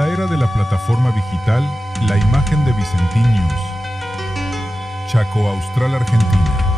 la era de la plataforma digital, la imagen de Vicentín News. Chaco Austral, Argentina.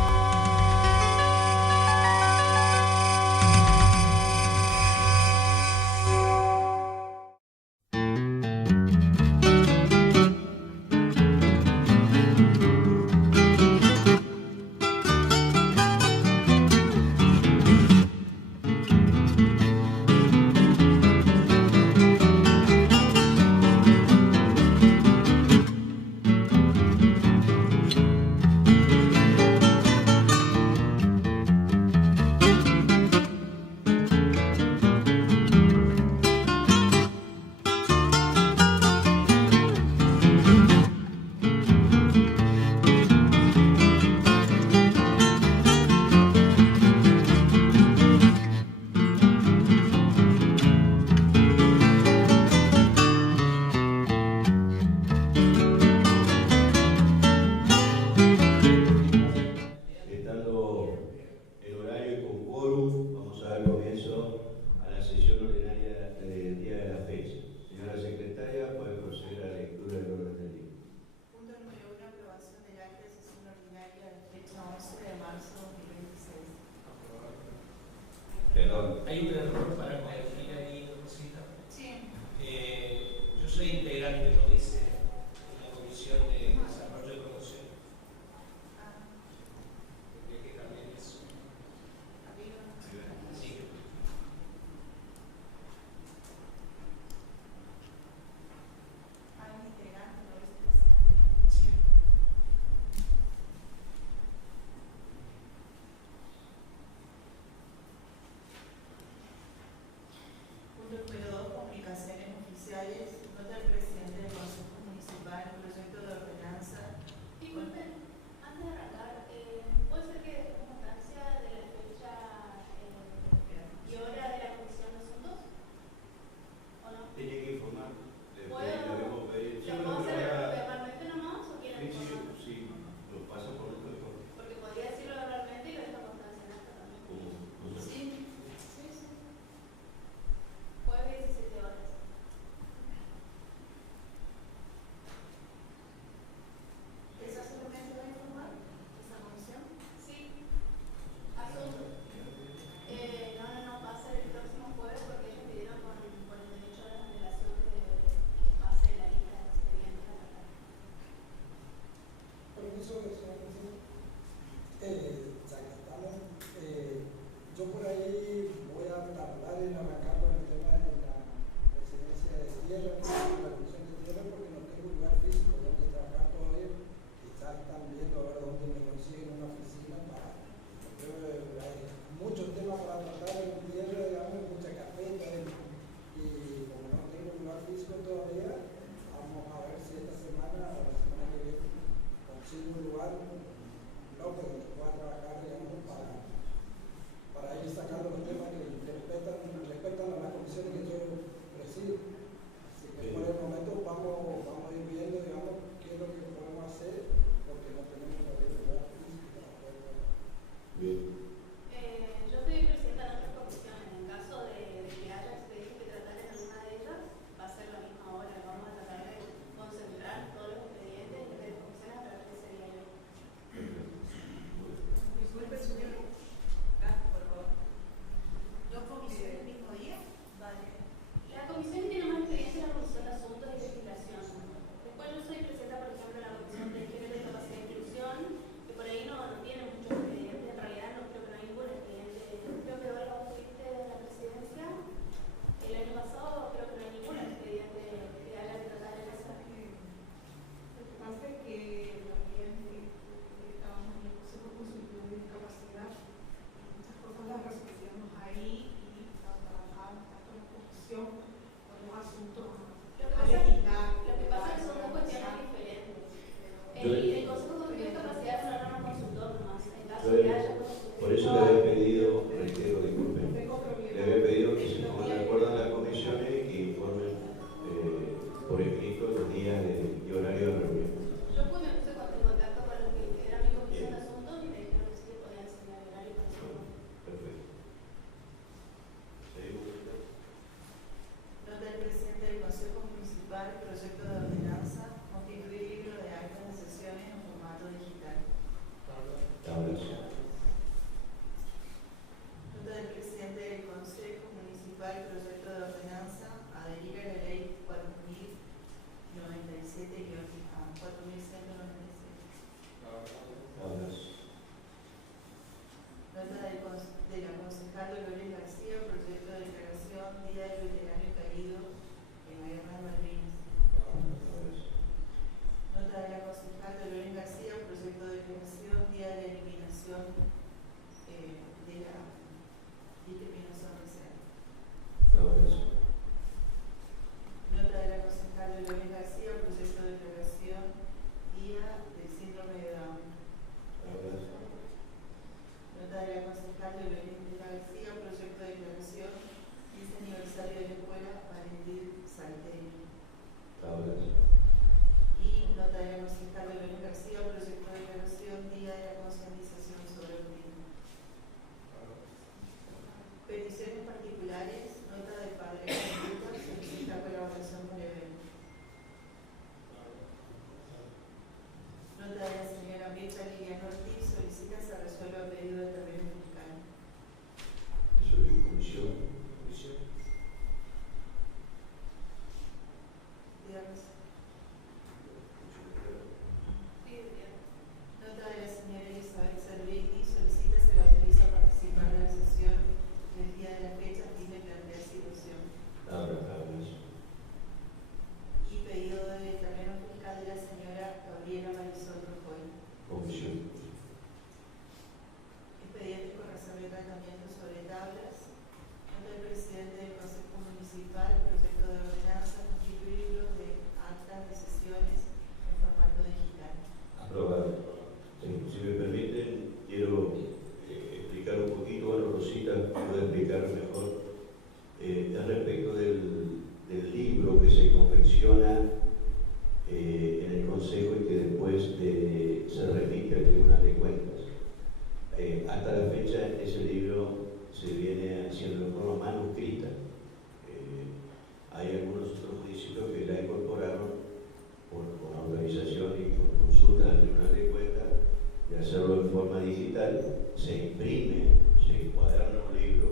forma digital, se imprime, se encuaderna un libro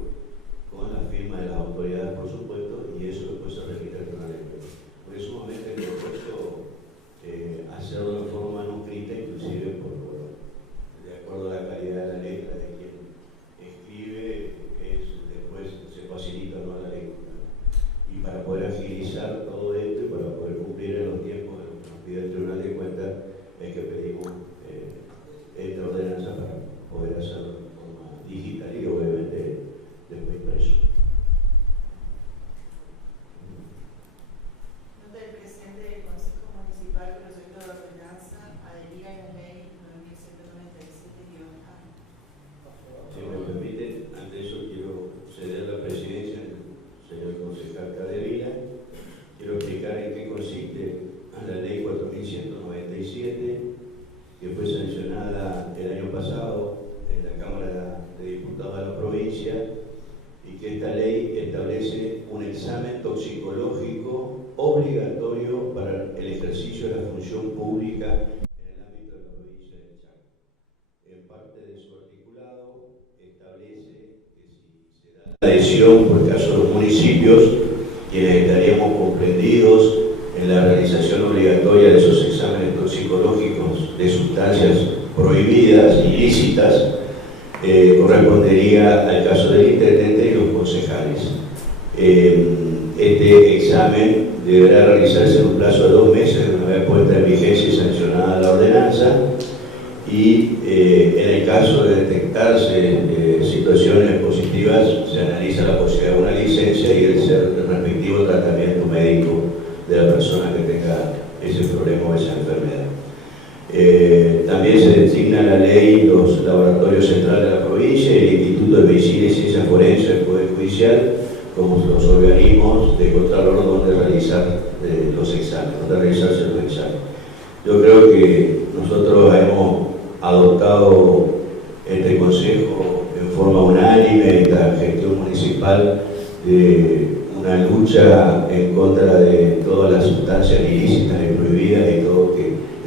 con la firma de las autoridades, por supuesto, y eso después se registra con la ley. Porque es sumamente propuesto hacerlo de forma no escrita, inclusive de acuerdo a la calidad de la letra de quien escribe, después se facilita o no la lectura. Y para poder agilizar todo esto y para poder cumplir en los tiempos de lo que nos pide el Tribunal de Cuentas, es que pedimos esta ordenanza para poder hacerlo de forma digital y obviamente después impreso. Nota del presidente del Consejo Municipal, proyecto de ordenanza adherida a la ley 9197-A. Si me permiten, ante eso quiero ceder la presidencia al señor concejal Cadevila. Quiero explicar en qué consiste la ley 4197, que fue sancionada el año pasado en la Cámara de Diputados de la provincia, y que esta ley establece un examen toxicológico obligatorio para el ejercicio de la función pública en el ámbito de la provincia de Chaco. En parte de su articulado establece que si se da la adhesión, por el caso de los municipios, quienes estaríamos comprendidos en la realización obligatoria de esos exámenes toxicológicos de sustancias prohibidas, ilícitas, correspondería al caso del intendente y los concejales. Este examen deberá realizarse en un plazo de 2 meses de una vez puesta en vigencia y sancionada la ordenanza, y en el caso de detectarse situaciones positivas se analiza la posibilidad de una licencia y el respectivo tratamiento médico de la persona que tenga ese problema o esa enfermedad. También se designa en la ley los laboratorios centrales de la provincia y el Instituto de Medicina y Ciencias Forenses del Poder Judicial como los organismos de contralor donde realizar los exámenes, donde realizarse los exámenes. Yo creo que nosotros hemos adoptado este consejo en forma unánime, esta gestión municipal, de una lucha en contra de todas las sustancias ilícitas y prohibidas y todo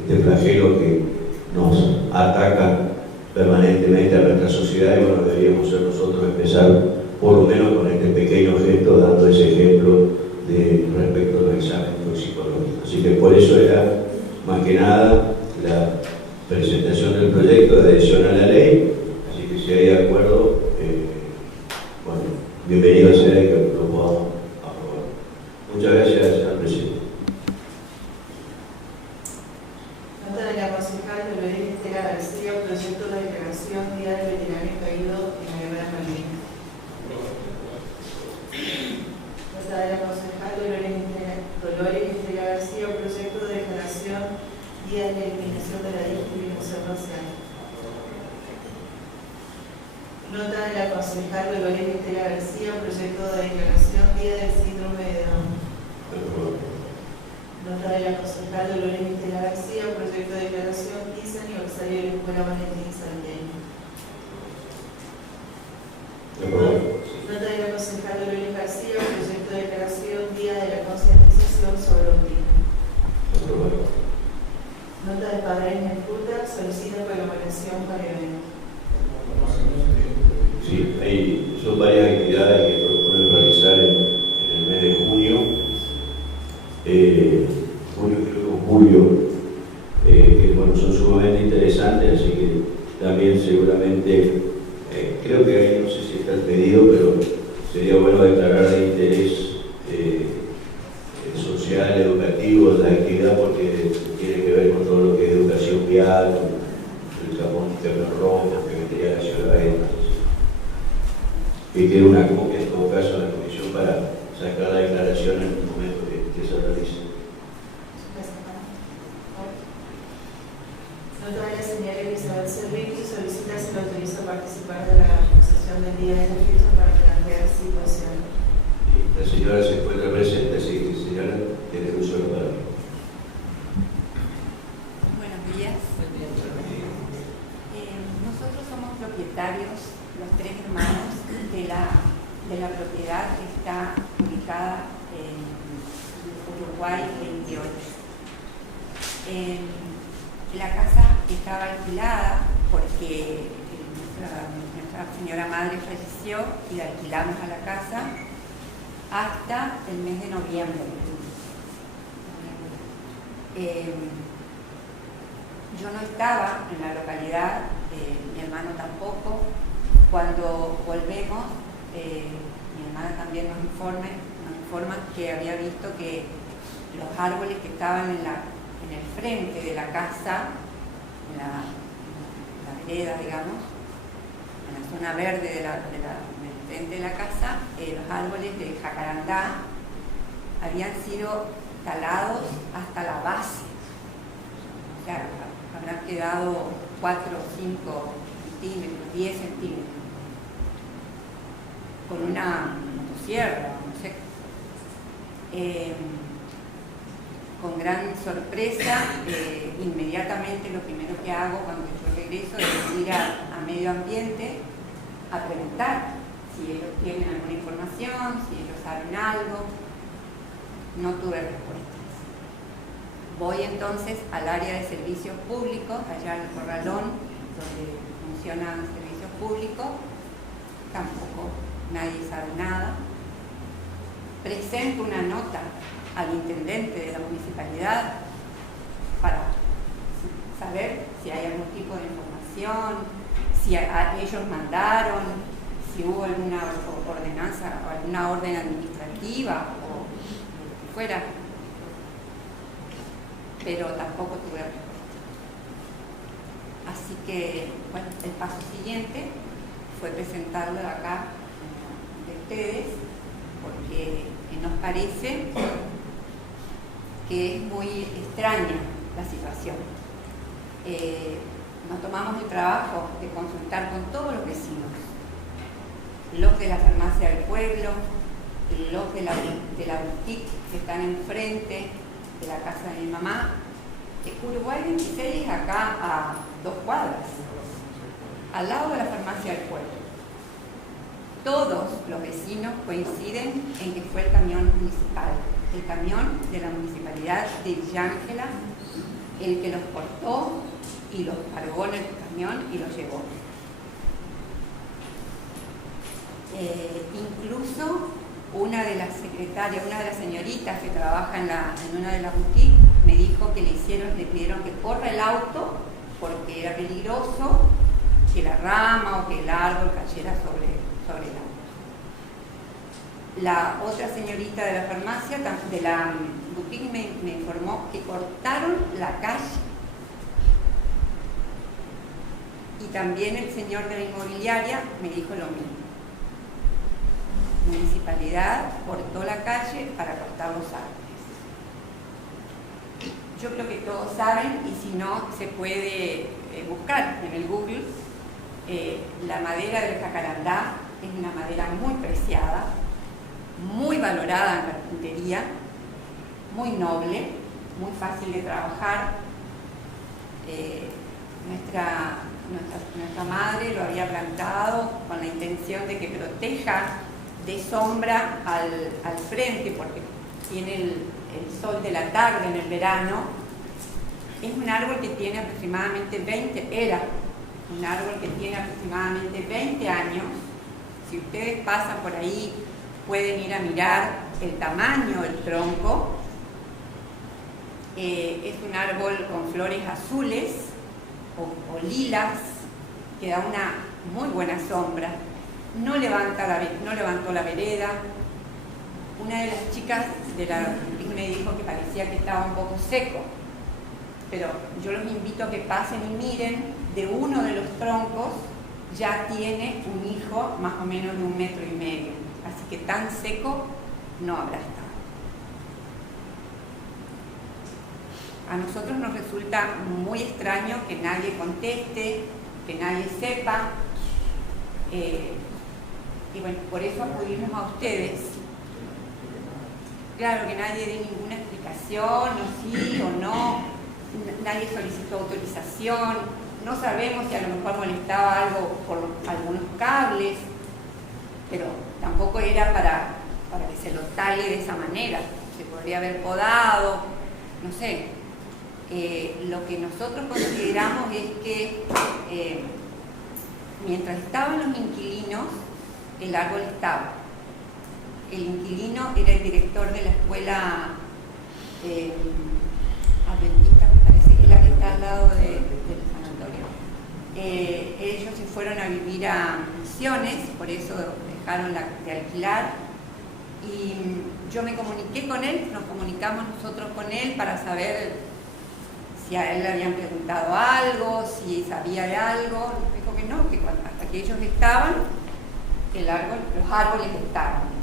este flagelo que nos ataca permanentemente a nuestra sociedad, y bueno, deberíamos ser nosotros empezar por lo menos con este pequeño gesto, dando ese ejemplo respecto a los exámenes toxicológicos. Así que por eso era más que nada la presentación del proyecto de adhesión a la ley, así que si hay de acuerdo, bueno, bienvenido sea que lo podamos aprobar. Muchas gracias, señor presidente. Nota de la concejal Dolores Estela García, proyecto de declaración Día del Veterano Caído en la Guerra de Malvinas. Nota de la concejal Dolores Estela García, proyecto de declaración Día de la Eliminación de la Discriminación Racial. Nota de la concejal Dolores Estela García, proyecto de declaración Día del Síndrome de Down. Nota de la concejal Dolores Estela García, proyecto de declaración 15 aniversario de la Escuela Valentín Santiago. Nota de la concejal Dolores García, proyecto de declaración Día de la Concientización sobre autismo. Nota de Padres en Fruta, solicita colaboración para eventos. Sí, son varias actividades que proponen realizar en el mes de junio, julio, que bueno, son sumamente interesantes, así que también seguramente, creo que ahí no sé si está el pedido, pero sería bueno declarar de interés social, educativo la actividad, porque tiene que ver con todo lo que es educación vial, con el Japón rojo, que vendría a la ciudad de que quede una copia en todo caso a la comisión para sacar la declaración en el momento que se realice. Nota de la señora Elizabeth Cervini, solicita se le autoriza a participar de la exposición del día de la fecha para plantear situación. La señora se encuentra presente, así que señora, tiene el uso de la palabra. Buenos días. Nosotros somos propietarios, los 3 hermanos, de la propiedad que está ubicada en Uruguay 28. La casa estaba alquilada porque que nuestra señora madre falleció y la alquilamos a la casa hasta el mes de noviembre. Yo no estaba en la localidad, mi hermano tampoco. Cuando volvemos, mi hermana también nos informa que había visto que los árboles que estaban en el frente de la casa, en la vereda, digamos, en la zona verde del frente de la casa, los árboles de jacarandá habían sido talados hasta la base. O sea, habrán quedado 4 o 5 centímetros, 10 centímetros, con una motosierra, no sé. Con gran sorpresa, inmediatamente lo primero que hago cuando yo regreso es ir a medio ambiente a preguntar si ellos tienen alguna información, si ellos saben algo. No tuve respuestas. Voy entonces al área de servicios públicos, allá en el Corralón, donde funcionan servicios públicos. Tampoco nadie sabe nada. Presento una nota al intendente de la municipalidad para saber si hay algún tipo de información, si ellos mandaron, si hubo alguna ordenanza o alguna orden administrativa o lo que fuera, pero tampoco tuve respuesta. Así que, bueno, el paso siguiente fue presentarlo acá de ustedes, porque nos parece que es muy extraña la situación. Nos tomamos el trabajo de consultar con todos los vecinos, los de la farmacia del pueblo, los de la boutique que están enfrente de la casa de mi mamá. Uruguay 26 es acá a 2 cuadras, al lado de la farmacia del pueblo. Todos los vecinos coinciden en que fue el camión municipal, el camión de la municipalidad de Villa Ángela, el que los cortó y los cargó en el camión y los llevó. Incluso una de las secretarias, una de las señoritas que trabaja en una de las boutiques, me dijo que le pidieron que corra el auto porque era peligroso que la rama o que el árbol cayera sobre el auto. La otra señorita de la farmacia, de la boutique, me informó que cortaron la calle. Y también el señor de la inmobiliaria me dijo lo mismo. Municipalidad cortó la calle para cortar los árboles. Yo creo que todos saben, y si no, se puede buscar en el Google. La madera del jacarandá es una madera muy preciada, muy valorada en carpintería, muy noble, muy fácil de trabajar. Nuestra madre lo había plantado con la intención de que proteja de sombra al frente, porque tiene el sol de la tarde en el verano. Es un árbol que tiene aproximadamente 20 años. Si ustedes pasan por ahí, pueden ir a mirar el tamaño del tronco. Es un árbol con flores azules o lilas, que da una muy buena sombra. No levantó la vereda. Una de las chicas de la me dijo que parecía que estaba un poco seco, pero yo los invito a que pasen y miren. De uno de los troncos ya tiene un hijo más o menos de 1,5 metros, así que tan seco no habrá estado. A nosotros nos resulta muy extraño que nadie conteste, que nadie sepa, y bueno, por eso acudimos a ustedes. Claro que nadie dé ninguna explicación, o sí o no, nadie solicitó autorización. No sabemos si a lo mejor molestaba algo por algunos cables, pero tampoco era para que se lo tale de esa manera. Se podría haber podado, no sé. Lo que nosotros consideramos es que mientras estaban los inquilinos, el árbol estaba. El inquilino era el director de la escuela adventista, me parece que es la que está al lado del sanatorio. Ellos se fueron a vivir a Misiones, por eso dejaron de alquilar. Y yo me comuniqué con él, nos comunicamos nosotros con él para saber si a él le habían preguntado algo, si sabía de algo. Nos dijo que no, que hasta que ellos estaban, los árboles estaban.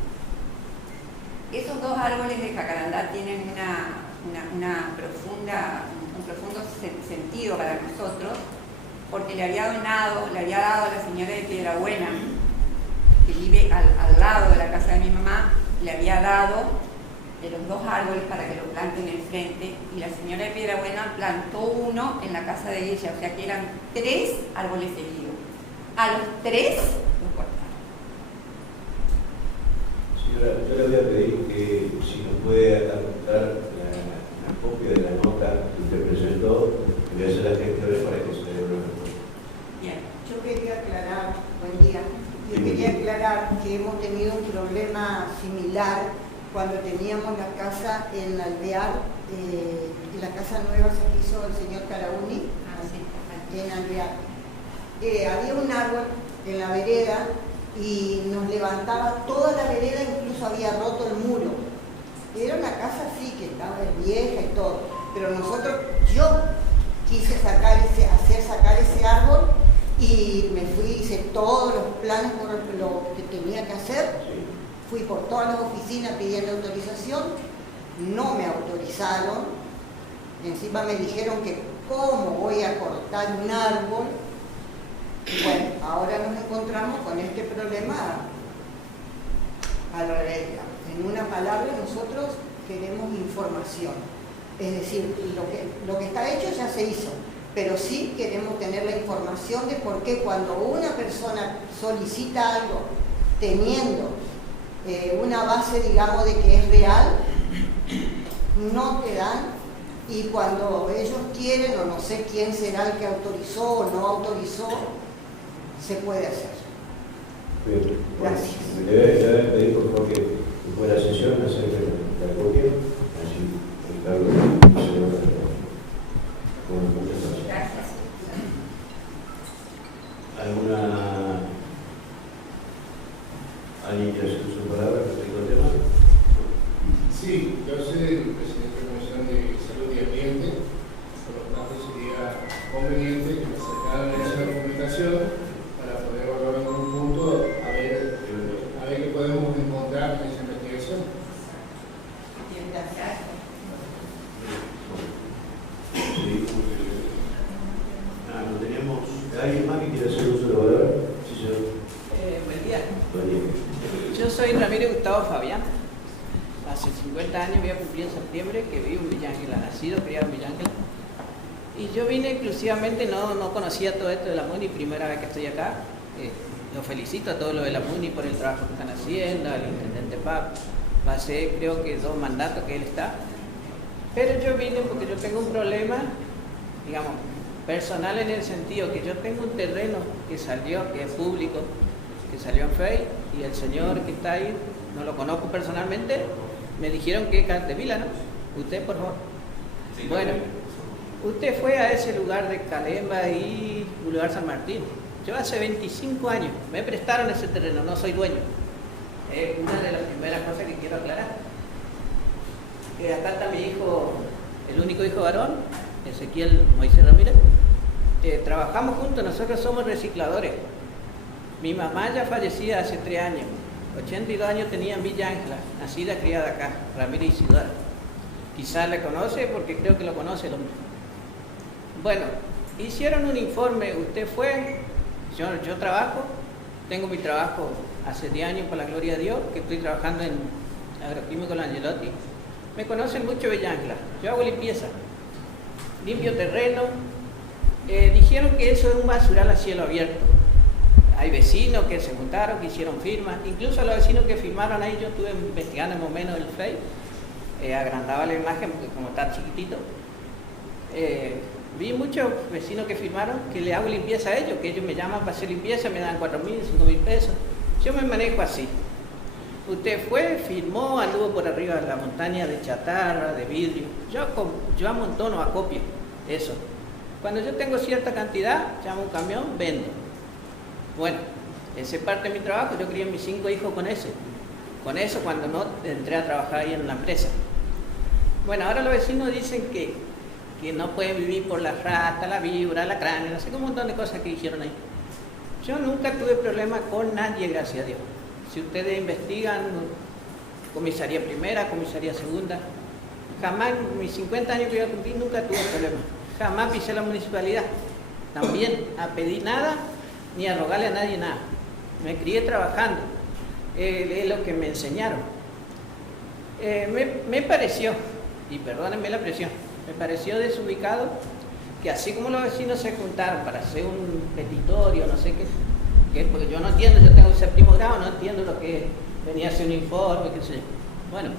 Esos dos árboles de jacarandá tienen un profundo sentido para nosotros, porque le había dado a la señora de Piedrabuena, que vive al lado de la casa de mi mamá, le había dado de los dos árboles para que lo planten enfrente, y la señora de Piedrabuena plantó uno en la casa de ella, o sea que eran 3 árboles seguidos. A los 3 los cortaron. Señora, yo le voy a pedir que si nos puede adaptar la copia de la nota que usted presentó, voy a hacer las gestiones para que se dé una respuesta. Bien. Yo quería aclarar, buen día, que hemos tenido un problema similar cuando teníamos la casa en Alvear, y la casa nueva se hizo el señor Carauni, en Alvear. Había un árbol en la vereda y nos levantaba toda la vereda, incluso había roto el muro. Era una casa así, que estaba vieja y todo, pero yo quise hacer sacar ese árbol y me fui, hice todos los planes por lo que tenía que hacer. Fui por todas las oficinas pidiendo autorización, no me autorizaron, encima me dijeron que cómo voy a cortar un árbol. Y bueno, ahora nos encontramos con este problema a la regla. En una palabra, nosotros queremos información, es decir, lo que está hecho ya se hizo, pero sí queremos tener la información de por qué cuando una persona solicita algo teniendo una base, digamos, de que es real, no te dan, y cuando ellos quieren, o no sé quién será el que autorizó o no autorizó, se puede hacer. Bien. Gracias. Le voy a pedir por favor que después de la sesión acerque la copia, así el Carlos se lo responde. Bueno, muchas gracias. Gracias. ¿Alguien quiere hacer su palabra respecto al tema? Sí, yo soy el presidente de la Comisión de Salud y Ambiente, por lo tanto sería conveniente que me acercaran esa documentación para poder evaluar en un punto a ver qué podemos encontrar en esa investigación. Bien, gracias. Sí. No tenemos. ¿Alguien más que quiera hacer uso de la palabra? Sí, señor. Buen día. Buen día. Yo soy Ramírez Gustavo Fabián. Hace 50 años voy a cumplir en septiembre que vivo en Villa Ángela, nacido, criado en Villa Ángela. Y yo vine exclusivamente, no conocía todo esto de la MUNI, primera vez que estoy acá. Lo felicito a todos los de la MUNI por el trabajo que están haciendo, al intendente Pap. Pasé creo que 2 mandatos que él está. Pero yo vine porque yo tengo un problema, digamos, personal, en el sentido que yo tengo un terreno que salió, que es público, que salió en Facebook, y el señor que está ahí, no lo conozco personalmente, me dijeron que es Cantevila, ¿no? Usted, por favor. Sí, bueno, usted fue a ese lugar de Calemba y Boulevard San Martín. Yo hace 25 años me prestaron ese terreno, no soy dueño. Es una de las primeras cosas que quiero aclarar. Acá está mi hijo, el único hijo varón, Ezequiel Moisés Ramírez. Trabajamos juntos, nosotros somos recicladores. Mi mamá ya fallecida hace 3 años, 82 años tenía en Villa Ángela, nacida, criada acá, Ramírez Isidora. Quizás la conoce porque creo que lo conoce el hombre. Bueno, hicieron un informe, usted fue, yo trabajo, tengo mi trabajo hace 10 años, por la gloria de Dios, que estoy trabajando en Agroquímico Angelotti. Me conocen mucho Villa Ángela, yo hago limpieza, limpio terreno. Dijeron que eso es un basural a cielo abierto. Hay vecinos que se juntaron, que hicieron firmas, incluso los vecinos que firmaron ahí, yo estuve investigando más o menos el Facebook, agrandaba la imagen porque como está chiquitito. vi muchos vecinos que firmaron que le hago limpieza a ellos, que ellos me llaman para hacer limpieza, me dan 4.000, 5.000 pesos. Yo me manejo así. Usted fue, firmó, anduvo por arriba de la montaña de chatarra, de vidrio. Yo amontono, acopio eso. Cuando yo tengo cierta cantidad, llamo un camión, vendo. Bueno, esa es parte de mi trabajo. Yo crié a mis 5 hijos con eso. Con eso cuando no entré a trabajar ahí en la empresa. Bueno, ahora los vecinos dicen que no pueden vivir por la rata, la víbora, la cránea, no sé, un montón de cosas que dijeron ahí. Yo nunca tuve problema con nadie, gracias a Dios. Si ustedes investigan, comisaría primera, comisaría segunda, jamás, en mis 50 años que voy a cumplir, nunca tuve problema. Jamás pisé la municipalidad, también a pedir nada, ni a rogarle a nadie nada. Me crié trabajando, es lo que me enseñaron. Me pareció, y perdónenme la presión, me pareció desubicado que así como los vecinos se juntaron para hacer un petitorio, no sé qué, porque yo no entiendo, yo tengo un 7º grado, no entiendo lo que venía a hacer un informe, qué sé yo. Bueno,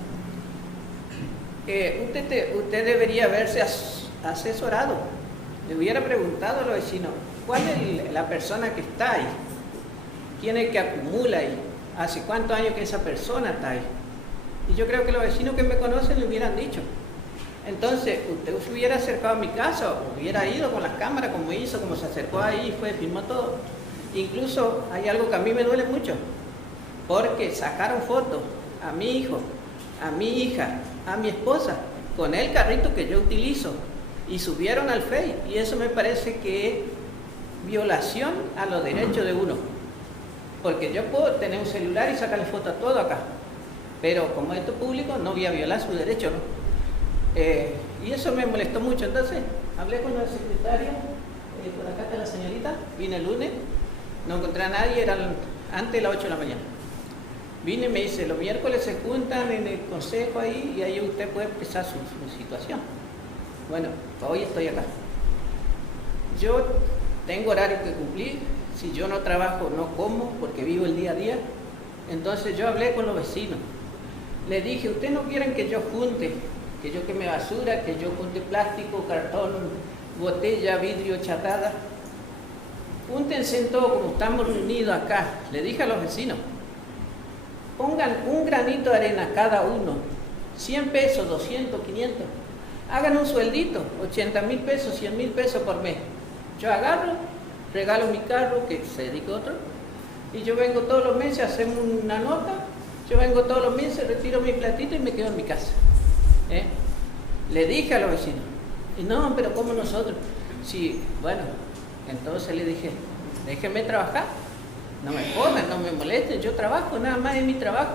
usted debería haberse asesorado, le hubiera preguntado a los vecinos, ¿cuál es la persona que está ahí? ¿Quién es el que acumula ahí? ¿Hace cuántos años que esa persona está ahí? Y yo creo que los vecinos que me conocen le hubieran dicho. Entonces, usted se hubiera acercado a mi casa, o hubiera ido con las cámaras como hizo, como se acercó ahí, fue, filmó todo. Incluso hay algo que a mí me duele mucho, porque sacaron fotos a mi hijo, a mi hija, a mi esposa, con el carrito que yo utilizo, y subieron al Face, y eso me parece que es violación a los derechos de uno. Porque yo puedo tener un celular y sacarle foto a todo acá, pero como esto es público, no voy a violar su derecho, ¿no? Y eso me molestó mucho. Entonces hablé con la secretaria, por acá está la señorita, vine el lunes, no encontré a nadie, eran antes de las 8 de la mañana. Vine y me dice, los miércoles se juntan en el consejo ahí y ahí usted puede expresar su situación. Bueno, hoy estoy acá. Yo tengo horario que cumplir, si yo no trabajo no como porque vivo el día a día. Entonces yo hablé con los vecinos, les dije, ustedes no quieren que yo junte, que yo queme basura, que yo junte plástico, cartón, botella, vidrio, chatarra. Júntense en todo como estamos reunidos acá. Le dije a los vecinos, pongan un granito de arena cada uno, 100 pesos, 200, 500. Hagan un sueldito, 80.000 pesos, 100.000 pesos por mes. Yo agarro, regalo mi carro, que se dedique otro, y yo vengo todos los meses, hacemos una nota, yo vengo todos los meses, retiro mi platito y me quedo en mi casa. Le dije a los vecinos, y no, pero ¿cómo nosotros? Sí, bueno, entonces le dije, déjenme trabajar, no me jodan, no me molesten, yo trabajo, nada más es mi trabajo.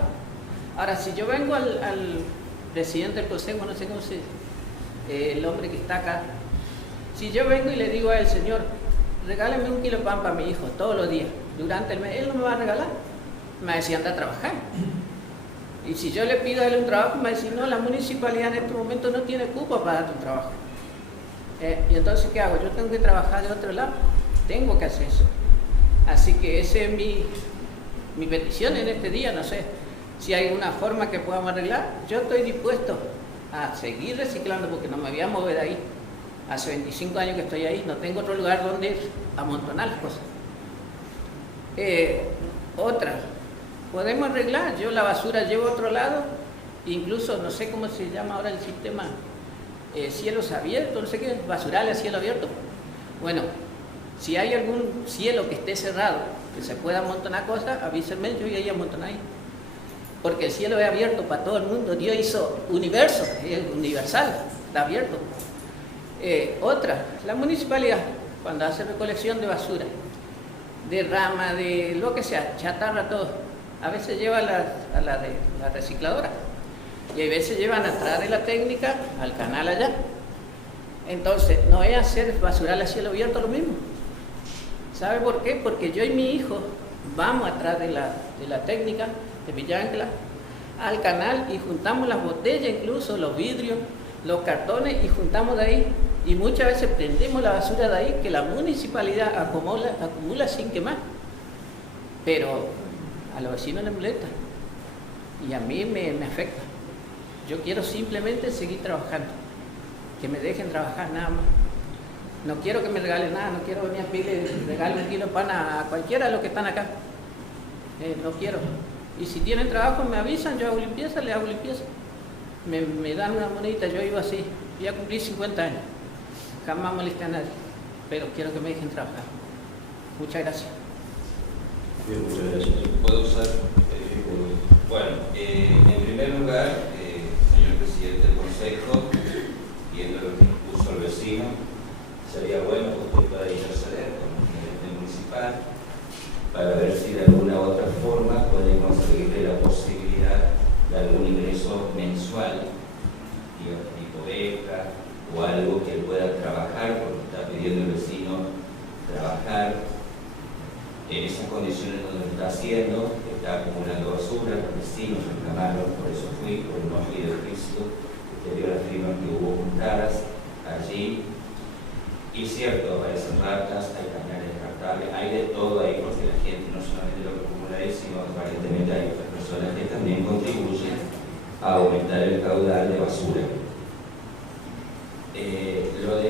Ahora, si yo vengo al presidente del consejo, no sé cómo se dice, el hombre que está acá, si yo vengo y le digo a él, señor, regáleme 1 kilo de pan para mi hijo todos los días, durante el mes, él no me va a regalar, me decía, anda a trabajar. Y si yo le pido a él un trabajo, me va a decir, no, la municipalidad en este momento no tiene cupo para darte un trabajo. Y entonces, ¿qué hago? Yo tengo que trabajar de otro lado, tengo que hacer eso. Así que esa es mi petición en este día, no sé, si hay alguna forma que podamos arreglar, yo estoy dispuesto a seguir reciclando porque no me voy a mover de ahí. Hace 25 años que estoy ahí, no tengo otro lugar donde amontonar las cosas. Otra, podemos arreglar, yo la basura llevo a otro lado, incluso no sé cómo se llama ahora el sistema, cielos abiertos, no sé qué, basurales a cielo abierto. Bueno, si hay algún cielo que esté cerrado, que se pueda amontonar cosas, avísenme, yo voy a ir a amontonar ahí. Porque el cielo es abierto para todo el mundo, Dios hizo universo, es universal, está abierto. Otra, la municipalidad, cuando hace recolección de basura, de rama, de lo que sea, chatarra, todo, a veces lleva a la recicladora y a veces llevan atrás de la técnica al canal allá. Entonces, no es hacer basural a cielo abierto lo mismo. ¿Sabe por qué? Porque yo y mi hijo vamos atrás de la técnica de Villa Ángela al canal y juntamos las botellas, incluso los vidrios, los cartones, y juntamos de ahí. Y muchas veces prendemos la basura de ahí que la municipalidad acumula sin quemar. Pero a los vecinos les molesta y a mí me afecta. Yo quiero simplemente seguir trabajando, que me dejen trabajar nada más. No quiero que me regalen nada, no quiero venir a pedirle regalen un kilo de pan a cualquiera de los que están acá. No quiero. Y si tienen trabajo me avisan, yo hago limpieza, le hago limpieza. Me dan una monedita, yo iba así. Ya cumplí 50 años. Jamás molesté a nadie. Pero quiero que me dejen trabajar. Muchas gracias. Bien, muchas gracias. ¿Puedo usar? Bueno, en primer lugar, señor presidente del Consejo, viendo lo que puso el vecino, sería bueno que usted pueda interceder con el gerente municipal para ver si de alguna u otra forma puede conseguirle la posibilidad de algún ingreso mensual, tipo beca o algo que él pueda trabajar, porque está pidiendo el vecino trabajar en esas condiciones donde está haciendo, está acumulando basura, los vecinos reclamaron, por eso fui, por un ojo de Cristo, que dio las firmas que hubo juntadas allí. Y cierto, aparecen ratas, hay camiones descartables, hay de todo ahí, porque la gente no solamente lo que acumula ahí, sino aparentemente hay otras personas que también contribuyen a aumentar el caudal de basura. Lo de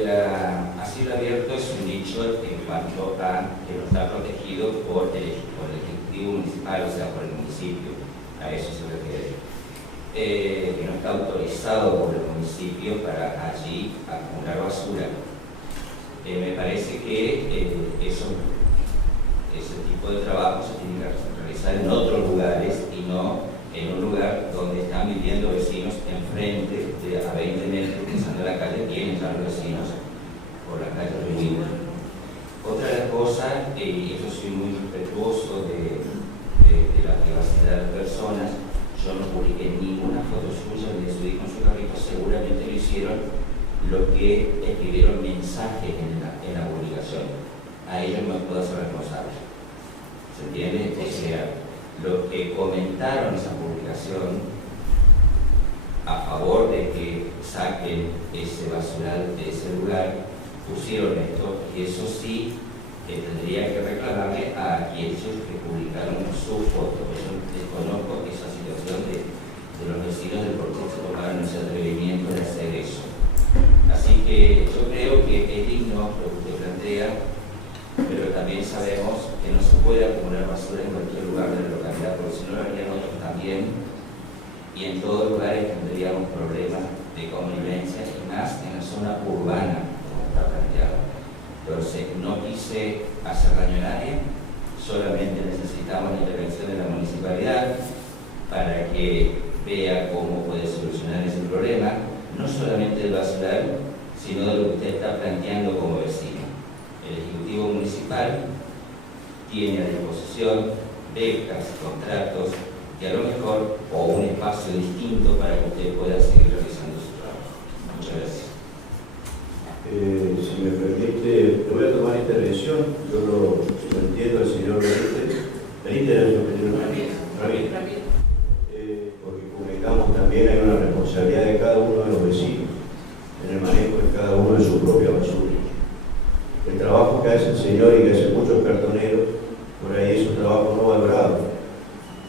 asilo abierto es un dicho en cuanto a que no está protegido por el Ejecutivo Municipal, o sea, por el municipio, a eso se refiere. Que no está autorizado por el municipio para allí acumular basura. Me parece que ese tipo de trabajo se tiene que realizar en otros lugares y no en un lugar donde están viviendo vecinos enfrente a 20 metros cruzando la calle, vienen ya los vecinos por la calle reunidos. Otra de las cosas, y eso soy muy respetuoso de la privacidad de las personas, yo no publiqué ninguna foto suya ni de su hijo en su carrito, seguramente lo hicieron los que escribieron mensajes en la publicación. A ellos no puedo hacer responsable. ¿Se entiende? O sea, los que comentaron esa publicación a favor de que saquen ese basural de ese lugar, pusieron esto, y eso sí tendría que reclamarle a aquellos que publicaron su foto. Yo desconozco esa situación de los vecinos del por qué se tomaron ese atrevimiento de hacer eso. Así que yo creo que es digno lo que usted plantea, pero también sabemos que no se puede acumular basura en cualquier lugar de la localidad, porque si no lo harían otros también, y en todos lugares tendríamos problemas de convivencia, y más en la zona urbana, como está planteado. Entonces, no quise hacer daño a nadie, solamente necesitamos la intervención de la municipalidad para que vea cómo puede solucionar ese problema, no solamente del basural, sino de lo que usted está planteando como vecino. El Ejecutivo Municipal tiene a disposición becas, contratos, y a lo mejor, o un espacio distinto para que usted pueda seguir realizando su trabajo. Muchas gracias. Si me permite, le voy a tomar intervención. Yo lo entiendo al señor Benítez, porque comunicamos también hay una responsabilidad de cada uno de los vecinos en el manejo de cada uno de su propia basura. El trabajo que hace el señor y que hace muchos cartoneros, por ahí es un trabajo no valorado.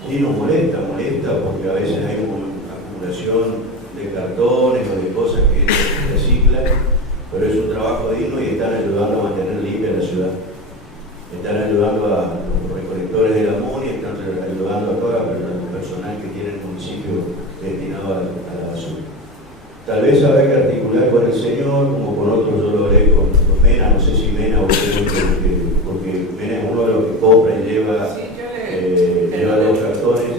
Sí nos molesta porque a veces hay una acumulación de cartones o de cosas que reciclan, pero es un trabajo digno y están ayudando a mantener limpia la ciudad. Están ayudando a los recolectores de la MUNI, están ayudando a toda la personal que tiene el municipio destinado a la basura. Tal vez habrá que articular con el señor, como con otros, yo lo haré con Mena, no sé si Mena o usted, porque Mena es uno de los que compra y lleva, lleva los cartones,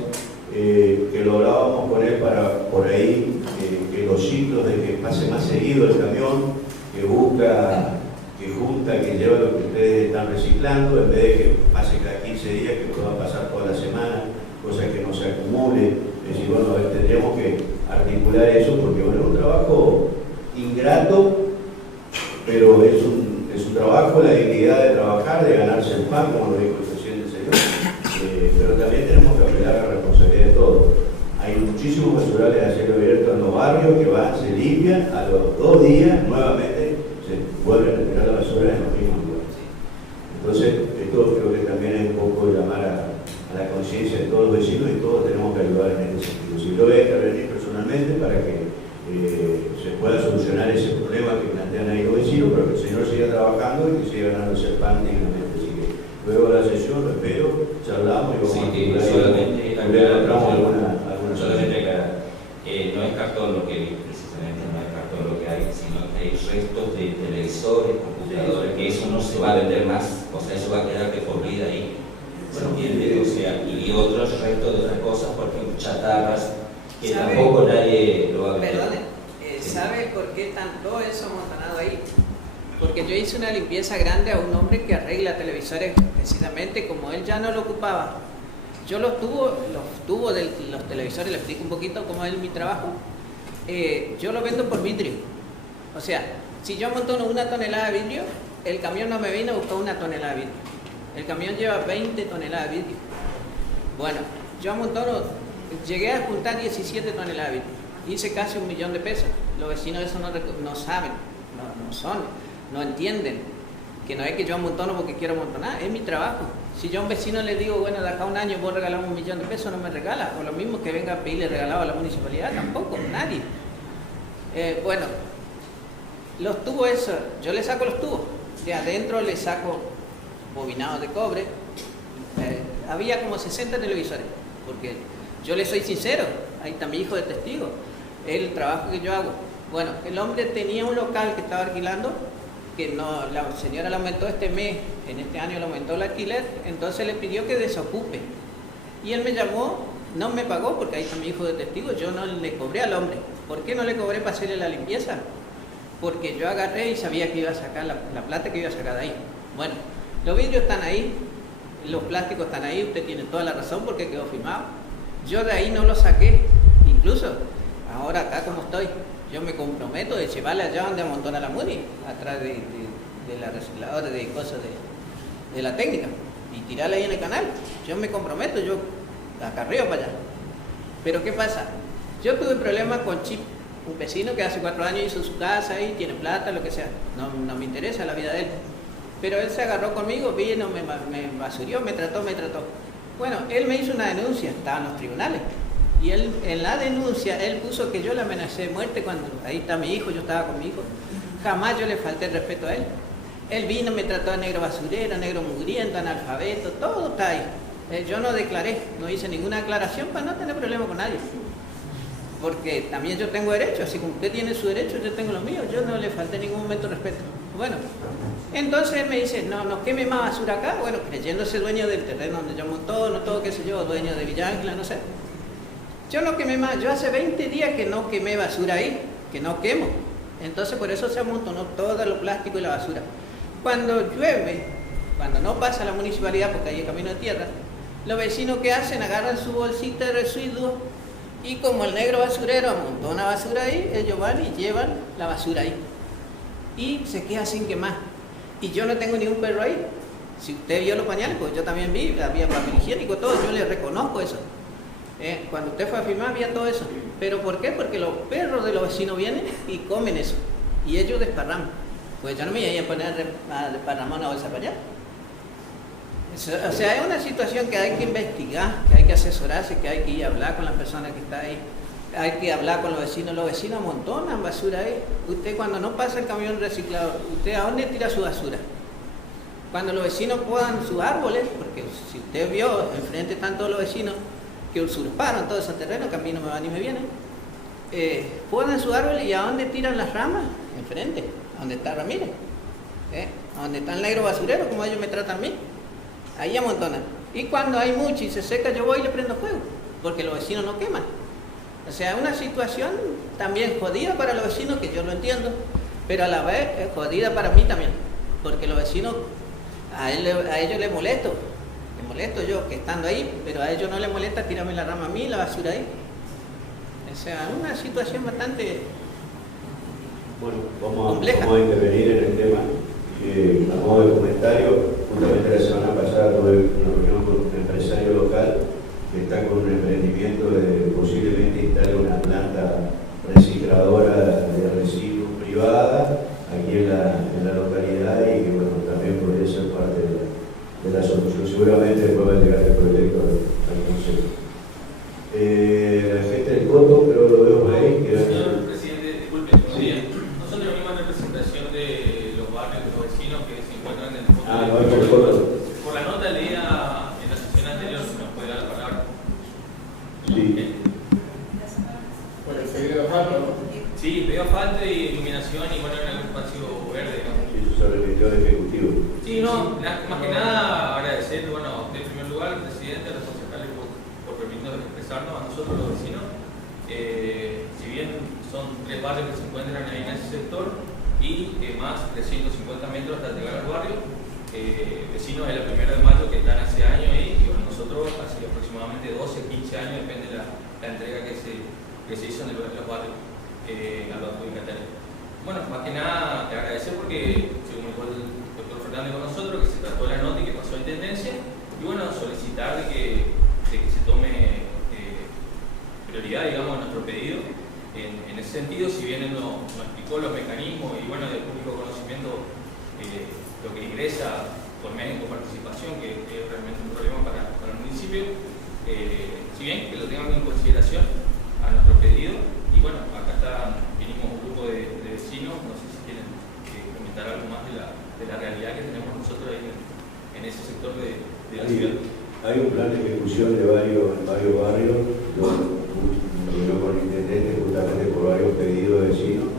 que lo hablábamos con él para por ahí, que los ciclos de que pase más seguido el camión, que busca, que junta, que lleva lo que ustedes están reciclando, en vez de que pase cada 15 días, que pueda pasar toda la semana, cosa que no se acumule. Es decir, bueno, a ver, tendríamos que articular eso, porque bueno, es un trabajo ingrato, pero es un trabajo, la dignidad de trabajar, de ganarse el pan, como lo dijo el presidente señor. Pero también tenemos que apelar a la responsabilidad de todos. Hay muchísimos basurales a cielo abierto en los barrios que van, se limpian, a los 2 días nuevamente se vuelven a tirar la basura en los mismos lugares. Entonces, esto creo que también es un poco llamar a la conciencia de todos los vecinos, y todos tenemos que ayudar en este sentido. Si yo voy a intervenir personalmente para que se pueda solucionar ese problema que plantean ahí los vecinos, pero que el señor siga trabajando sigue ganándose el pan dignamente. Así que luego de la sesión lo espero, charlamos y vamos Sí, a solamente encontramos alguna solamente acá, no es cartón lo que vi, precisamente no es cartón lo que hay, sino que hay restos de televisores, computadores, que eso no se va a vender más, o sea, eso va a quedar de por vida ahí. ¿Se entiende? O sea, y otros restos de otras cosas, por ejemplo, chatarras, que ¿Sabe? tampoco nadie lo va a vender. Perdone, ¿sabe por qué están todo eso amontonado ahí? Porque yo hice una limpieza grande a un hombre que arregla televisores, precisamente como él ya no lo ocupaba. Yo los tubos de los televisores, le explico un poquito cómo es mi trabajo. Yo lo vendo por vidrio. O sea, si yo amontono 1 tonelada de vidrio, el camión no me vino a buscar 1 tonelada de vidrio. El camión lleva 20 toneladas de vidrio. Bueno, yo amontono, llegué a juntar 17 toneladas de vidrio. Hice casi $1 millón de pesos. Los vecinos de eso no saben, no entienden. Que no es que yo amontono porque quiero amontonar, es mi trabajo. Si yo a un vecino le digo, bueno, de acá a un año vos regalamos $1 millón de pesos, no me regala. O lo mismo que venga a pedirle regalado a la municipalidad, tampoco, nadie. Bueno, los tubos esos, yo le saco los tubos. De adentro le saco bobinados de cobre. Había como 60 televisores, porque yo le soy sincero, ahí está mi hijo de testigo, el trabajo que yo hago. Bueno, el hombre tenía un local que estaba alquilando, que no, la señora le aumentó este mes, en este año le aumentó el alquiler, entonces le pidió que desocupe. Y él me llamó, no me pagó, porque ahí está mi hijo de testigo, yo no le cobré al hombre. ¿Por qué no le cobré para hacerle la limpieza? Porque yo agarré y sabía que iba a sacar la plata que iba a sacar de ahí. Bueno, los vidrios están ahí, los plásticos están ahí, usted tiene toda la razón porque quedó firmado. Yo de ahí no lo saqué, incluso ahora acá como estoy, yo me comprometo de llevarle allá donde amontona la MUNI, atrás de la recicladora, de cosas de la técnica, y tirarla ahí en el canal. Yo me comprometo, yo acarreo para allá. Pero ¿qué pasa? Yo tuve problemas con Chip, un vecino que hace 4 años hizo su casa ahí, tiene plata, lo que sea. No me interesa la vida de él. Pero él se agarró conmigo, vino, me basurió, me trató. Bueno, él me hizo una denuncia, estaba en los tribunales. Y él, en la denuncia, él puso que yo le amenacé de muerte cuando ahí está mi hijo, yo estaba con mi hijo. Jamás yo le falté el respeto a él. Él vino, me trató de negro basurero, negro mugriento, analfabeto, todo está ahí. Yo no declaré, no hice ninguna aclaración para no tener problema con nadie. Porque también yo tengo derecho, así como usted tiene su derecho, yo tengo los míos. Yo no le falté en ningún momento respeto. Bueno, entonces él me dice, no queme más basura acá. Bueno, creyéndose dueño del terreno donde yo monto, todo, qué sé yo, dueño de Villa Ángela, no sé. Yo no quemé más, yo hace 20 días que no quemé basura ahí, que no quemo. Entonces por eso se amontonó todo lo plástico y la basura. Cuando llueve, cuando no pasa la municipalidad porque hay camino de tierra, los vecinos que hacen, agarran su bolsita de residuos y como el negro basurero amontona basura ahí, ellos van y llevan la basura ahí. Y se queda sin quemar. Y yo no tengo ni un perro ahí. Si usted vio los pañales, pues yo también vi, había papel higiénico, todo, yo le reconozco eso. Cuando usted fue a firmar había todo eso. ¿Pero por qué? Porque los perros de los vecinos vienen y comen eso. Y ellos desparraman. Pues yo no me iba a poner a desparramar una bolsa para allá. O sea, es una situación que hay que investigar, que hay que asesorarse, que hay que ir a hablar con las personas que están ahí. Hay que hablar con los vecinos amontonan basura ahí. Usted cuando no pasa el camión reciclador, ¿usted a dónde tira su basura? Cuando los vecinos podan sus árboles, porque si usted vio, enfrente están todos los vecinos que usurparon todo ese terreno, que a mí no me van ni me vienen, podan sus árboles y ¿a dónde tiran las ramas? Enfrente, a donde está Ramírez, a donde está el negro basurero, como ellos me tratan a mí, ahí amontonan. Y cuando hay mucho y se seca, yo voy y le prendo fuego, porque los vecinos no queman. O sea, una situación también jodida para los vecinos, que yo lo entiendo, pero a la vez es jodida para mí también, porque los vecinos, a ellos les molesto yo que estando ahí, pero a ellos no les molesta tirarme la rama a mí, la basura ahí. O sea, una situación bastante compleja. Vamos a intervenir en el tema. A modo de comentario, justamente la semana pasada tuve una reunión con un empresario local que está con un emprendimiento de posiblemente instalar una planta recicladora de residuos privada aquí en la localidad y que bueno, también podría ser parte de la solución. Seguramente después va a llegar el proyecto al Consejo. La gente del Coto, creo que lo veo por ahí. Señor presidente, disculpe, sí. nosotros venimos en representación de los barrios, de los vecinos que se encuentran Ah, no, por foto. Por la nota leía en la sesión anterior, si nos puede dar la palabra. Sí. Por el pedido de asfalto, ¿no? Sí, veo asfalto y iluminación y bueno, en algún espacio verde, digamos. Eso se remitió al Ejecutivo. Sí, no, más que nada agradecer, bueno, a usted en primer lugar, al presidente, a los concejales por permitirnos expresarnos a nosotros los vecinos. Si bien son 3 barrios que se encuentran ahí en ese sector y más de 150 metros hasta llegar al barrio, vecinos de la 1 de mayo que están hace años ahí y bueno, nosotros hace aproximadamente 12, 15 años, depende de la entrega que se hizo en los barrios a los adjudicatarios. Bueno, más que nada te agradecer porque se comunicó el doctor Fernández con nosotros, que se trató la nota y que pasó a intendencia, y bueno, solicitar de que se tome prioridad, digamos, a nuestro pedido. En ese sentido, si bien él nos explicó los mecanismos y bueno, de público conocimiento, lo que ingresa por medio de participación, que es realmente un problema para el municipio, si bien que lo tengan en consideración a nuestro pedido, y bueno, acá vinimos un grupo de vecinos, no sé si quieren comentar algo más de la realidad que tenemos nosotros ahí en ese sector de la ciudad. Hay un plan de ejecución en varios barrios. Yo me reuní con el intendente justamente por varios pedidos de vecinos,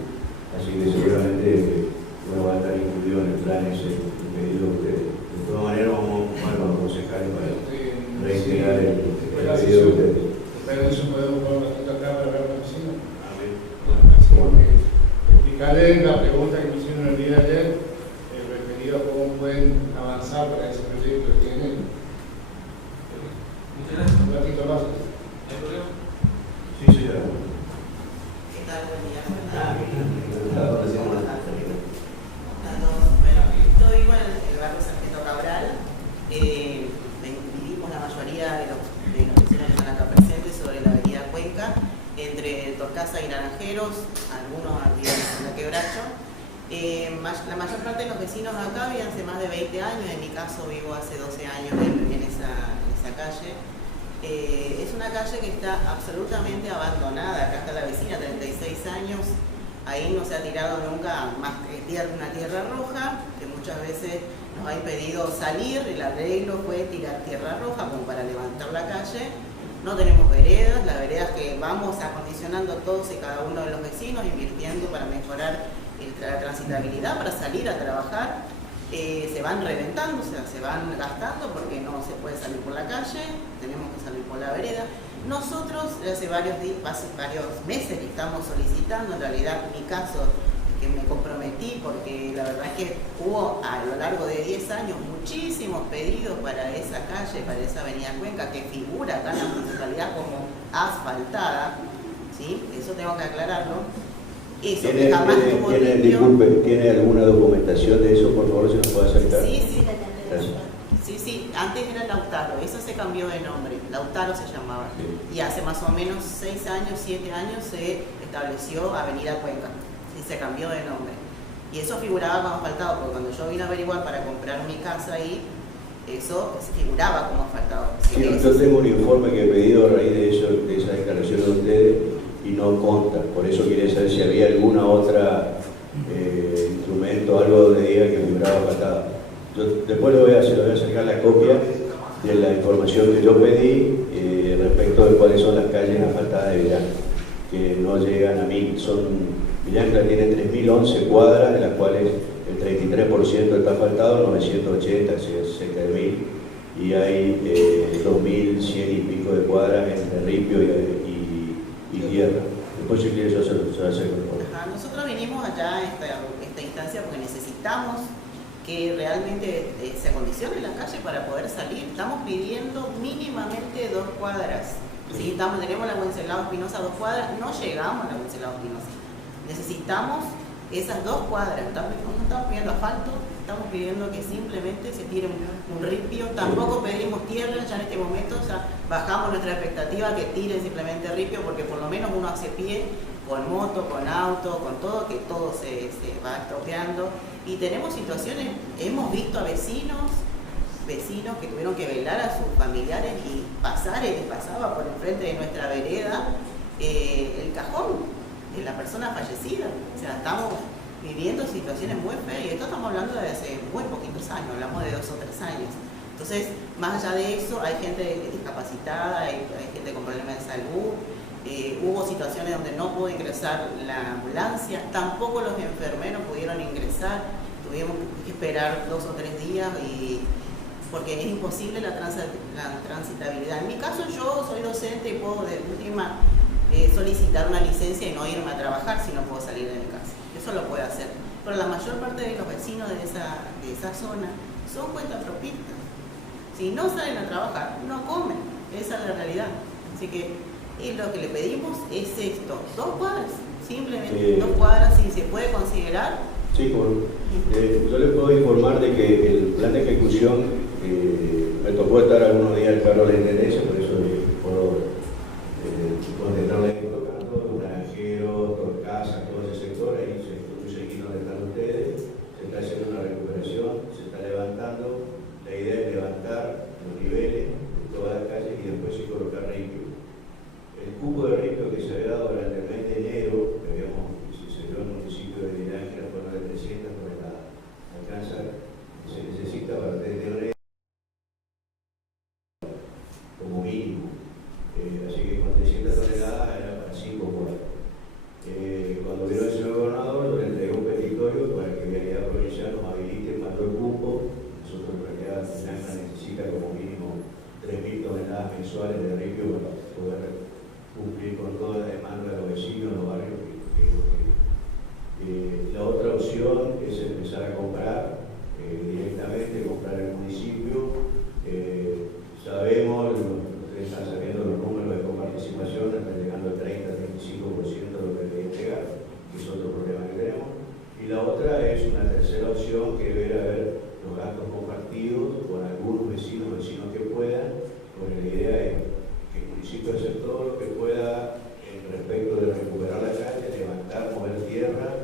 así que seguramente uno va a estar incluido en el plan ese pedido de ustedes. De todas maneras, vamos a aconsejar para reiterar el pedido de ustedes. Pero eso podemos poner una nota acá para ver a los vecinos. Bueno. Explicarle la pregunta que me hicieron el día de ayer, referido a cómo pueden avanzar para ese proyecto que tienen. Muchas gracias. Un ratito más. ¿Hay problema? Sí, señora. ¿Qué tal? Buen día. Estoy igual en el barrio Sargento Cabral. Vivimos la mayoría de los vecinos que están acá presentes sobre la avenida Cuenca, entre Torcaza y Naranjeros, algunos viven en la Quebracho. La mayor parte de los vecinos acá viven hace más de 20 años, en mi caso vivo hace 12 años en esa calle. Es una calle que está absolutamente abandonada. Acá está la vecina, 36 años, ahí no se ha tirado nunca más que una tierra roja, que muchas veces nos ha impedido salir. El arreglo fue tirar tierra roja como para levantar la calle. No tenemos veredas, las veredas que vamos acondicionando todos y cada uno de los vecinos, invirtiendo para mejorar la transitabilidad, para salir a trabajar. Se van reventando, o sea, se van gastando porque no se puede salir por la calle, tenemos que salir por la vereda. Nosotros hace varios meses que estamos solicitando, en realidad en mi caso que me comprometí porque la verdad es que hubo a lo largo de 10 años muchísimos pedidos para esa calle, para esa avenida Cuenca, que figura acá en la municipalidad como asfaltada, ¿sí? Eso tengo que aclararlo. Eso que jamás tuvo limpio. Disculpe, ¿tiene alguna documentación de eso? Por favor, si nos puede acercar. Sí. Gracias. Sí, antes era Lautaro, eso se cambió de nombre, Lautaro se llamaba. Sí. Y hace más o menos 6 años, 7 años se estableció Avenida Cuenca. Y se cambió de nombre. Y eso figuraba como asfaltado, porque cuando yo vine a averiguar para comprar mi casa ahí, eso figuraba como asfaltado. Sí, yo tengo un informe que he pedido a raíz de eso, de esa declaración de ustedes, y no consta. Por eso quería saber si había alguna otra instrumento, algo donde diga que figuraba asfaltado. Yo después le voy a acercar la copia de la información que yo pedí respecto de cuáles son las calles asfaltadas de Villancla, que no llegan a 1000. Villancla tiene 3.011 cuadras, de las cuales el 33% está asfaltado, 980, cerca de 1000, y hay 2.100 y pico de cuadras entre ripio y tierra. Después, si quieres, yo se lo acerco. Nosotros vinimos allá a esta instancia porque necesitamos que realmente se acondicione la calle para poder salir. Estamos pidiendo mínimamente 2 cuadras. ¿Sí? Tenemos la Wenceslao Espinosa 2 cuadras, no llegamos a la Wenceslao Espinosa. Necesitamos esas 2 cuadras, no estamos pidiendo asfalto, estamos pidiendo que simplemente se tire un ripio. Tampoco pedimos tierra ya en este momento, o sea, bajamos nuestra expectativa que tiren simplemente ripio, porque por lo menos uno hace pie con moto, con auto, con todo, que todo se va estropeando. Y tenemos situaciones, hemos visto a vecinos que tuvieron que velar a sus familiares y pasaba por enfrente de nuestra vereda el cajón de la persona fallecida. O sea, estamos viviendo situaciones muy feas, y esto estamos hablando de hace muy poquitos años, hablamos de 2 o 3 años. Entonces, más allá de eso, hay gente discapacitada, hay gente con problemas de salud, hubo situaciones donde no pudo ingresar la ambulancia, tampoco los enfermeros pudieron ingresar, tuvimos que esperar 2 o 3 días porque es imposible la transitabilidad. En mi caso, yo soy docente y puedo de última solicitar una licencia y no irme a trabajar si no puedo salir de mi casa. Eso lo puedo hacer. Pero la mayor parte de los vecinos de esa zona son cuentapropistas. Si no salen a trabajar, no comen. Esa es la realidad. Así que lo que le pedimos es esto, 2 cuadras, simplemente 2 cuadras, si se puede considerar. Sí, yo le puedo informar de que el plan de ejecución, me tocó estar algunos días en cargo de la intendencia, por eso puedo contestarle colocando naranjeros, Torcasa, todo ese sector, ahí se aquí donde están ustedes, se está haciendo una recuperación, se está levantando, la idea es levantar los niveles de todas las calles y después sí colocar ripio. El cupo de ripio que se había dado durante el mes de enero, que se dio en el municipio de Villanueva, fueron de 300 toneladas. Se necesita para tener como mínimo. Así que con 300 toneladas era para 5 cuadras. Cuando vino el señor gobernador, yo le entregué un petitorio para que Vialidad Provincial nos habilite el mayor cupo. Nosotros en realidad necesita como mínimo 3.000 toneladas mensuales de ripio para poder cumplir con toda la demanda de los vecinos, los barrios. La otra opción es empezar a comprar directamente, comprar el municipio. Sabemos, ustedes están sabiendo los números de coparticipación, están llegando al 30-35% de lo que debe llegar, que es otro problema que tenemos. Y la otra es una tercera opción, que deberá haber los gastos compartidos con algunos vecinos que puedan, porque la idea es que el municipio hace todo lo que pueda respecto de recuperar la calle, levantar, mover tierra,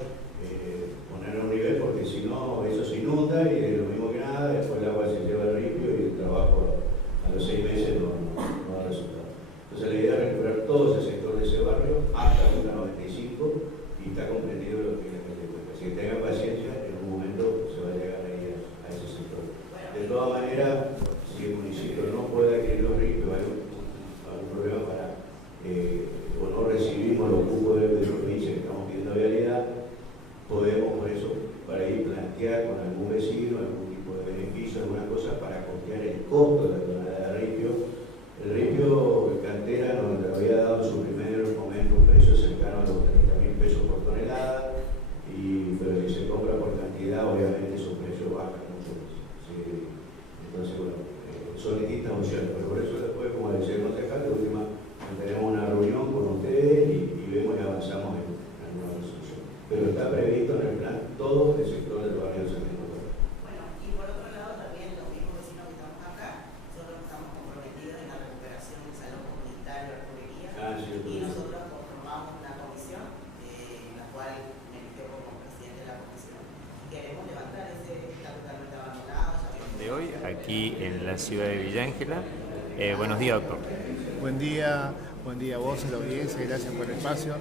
ponerlo a un nivel, porque si no, eso se inunda y es lo mismo que nada, después el agua se lleva al ripio y el trabajo a los 6 meses no da resultado. Entonces la idea es recuperar todo ese sector de ese barrio hasta la 95 y está comprendido lo que es la calle Cuenca. Así que tengan paciencia, en un momento se va a llegar ahí a ese sector. De todas maneras, si el municipio no puede adquirir los ripios, hay algún problema para o no recibimos los cupos de provincia que estamos pidiendo vialidad, podemos por eso, para ir plantear con algún vecino algún tipo de beneficio, alguna cosa para costear el costo de la tonelada de ripio. El ripio cantera nos había dado en su primer momento un precio cercano a los 30.000 pesos por tonelada, pero si se compra por cantidad, obviamente esos precios bajan mucho más. ¿Sí? Entonces, bueno, son distintas opciones, pero por eso después, como decía el concejal, de última, tenemos una reunión con ustedes y vemos y avanzamos en alguna resolución. Pero está previsto en el plan todo el sector del barrio de San Miguel. Bueno, y por otro lado también los mismos vecinos que estamos acá, nosotros estamos comprometidos en la recuperación del salón comunitario de arqueología, y nosotros conformamos una comisión en la cual me eligió como presidente de la comisión. Y queremos levantar ese que está totalmente abandonado. De hoy, aquí en la ciudad de Villa Ángela. Buenos días, doctor. Buen día a vos, a la audiencia, y gracias por el espacio.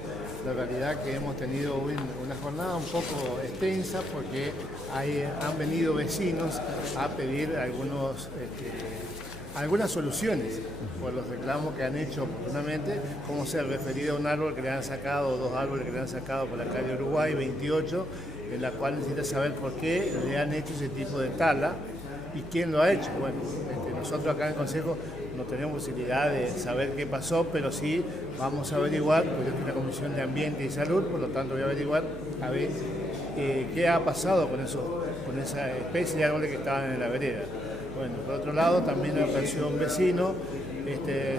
La realidad que hemos tenido hoy una jornada un poco extensa porque han venido vecinos a pedir algunas soluciones por los reclamos que han hecho oportunamente, como se ha referido a un árbol que le han sacado, 2 árboles que le han sacado por la calle Uruguay 28, en la cual necesita saber por qué le han hecho ese tipo de tala y quién lo ha hecho. Bueno, nosotros acá en el Consejo no tenemos posibilidad de saber qué pasó, pero sí vamos a averiguar, porque yo estoy en la Comisión de Ambiente y Salud, por lo tanto voy a averiguar a ver qué ha pasado con esa especie de árboles que estaban en la vereda. Bueno, por otro lado, también apareció un vecino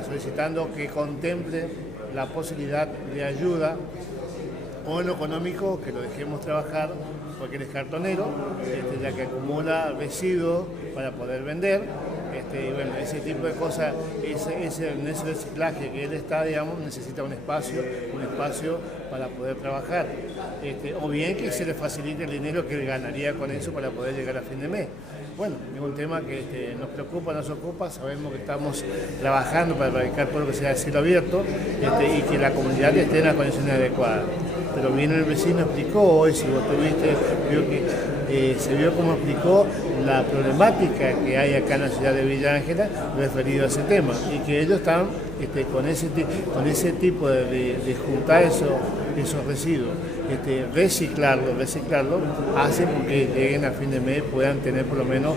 solicitando que contemple la posibilidad de ayuda o en lo económico, que lo dejemos trabajar, porque él es cartonero, ya que acumula residuos para poder vender. Y bueno, ese tipo de cosas, en ese reciclaje que él está, digamos, necesita un espacio para poder trabajar. O bien que se le facilite el dinero que él ganaría con eso para poder llegar a fin de mes. Bueno, es un tema que nos preocupa, nos ocupa, sabemos que estamos trabajando para erradicar todo lo que sea de cielo abierto y que la comunidad esté en las condiciones adecuadas. pero vino el vecino, explicó hoy, si vos tuviste, se vio cómo explicó la problemática que hay acá en la ciudad de Villa Ángela referido a ese tema, y que ellos están con ese tipo de juntar esos residuos, reciclarlo, hace que lleguen a fin de mes, puedan tener por lo menos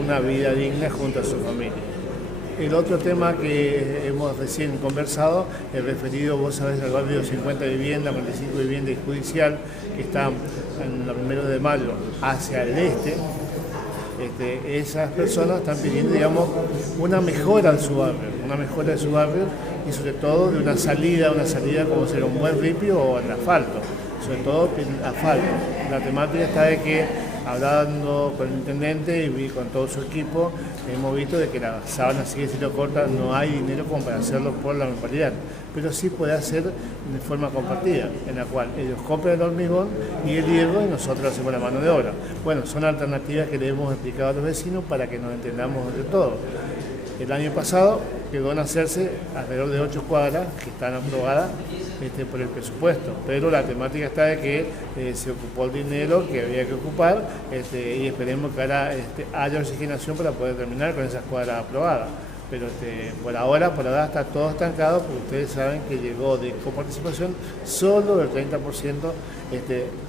una vida digna junto a su familia. El otro tema que hemos recién conversado es referido, vos sabés, al barrio de 50 viviendas, 45 viviendas judicial, que está en la 1 de mayo hacia el este. Esas personas están pidiendo, digamos, una mejora de su barrio, y sobre todo de una salida como ser un buen ripio o el asfalto, sobre todo el asfalto. La temática está de que, hablando con el intendente y con todo su equipo, hemos visto de que la sábana sigue siendo corta, no hay dinero como para hacerlo por la municipalidad, pero sí puede hacer de forma compartida, en la cual ellos compran el hormigón y el hierro y nosotros hacemos la mano de obra. Bueno, son alternativas que le hemos explicado a los vecinos para que nos entendamos de todo. El año pasado quedó en hacerse alrededor de 8 cuadras que están aprobadas por el presupuesto, pero la temática está de que se ocupó el dinero que había que ocupar, y esperemos que ahora haya oxigenación para poder terminar con esas cuadras aprobadas. Pero por ahora está todo estancado, porque ustedes saben que llegó de coparticipación solo del 30%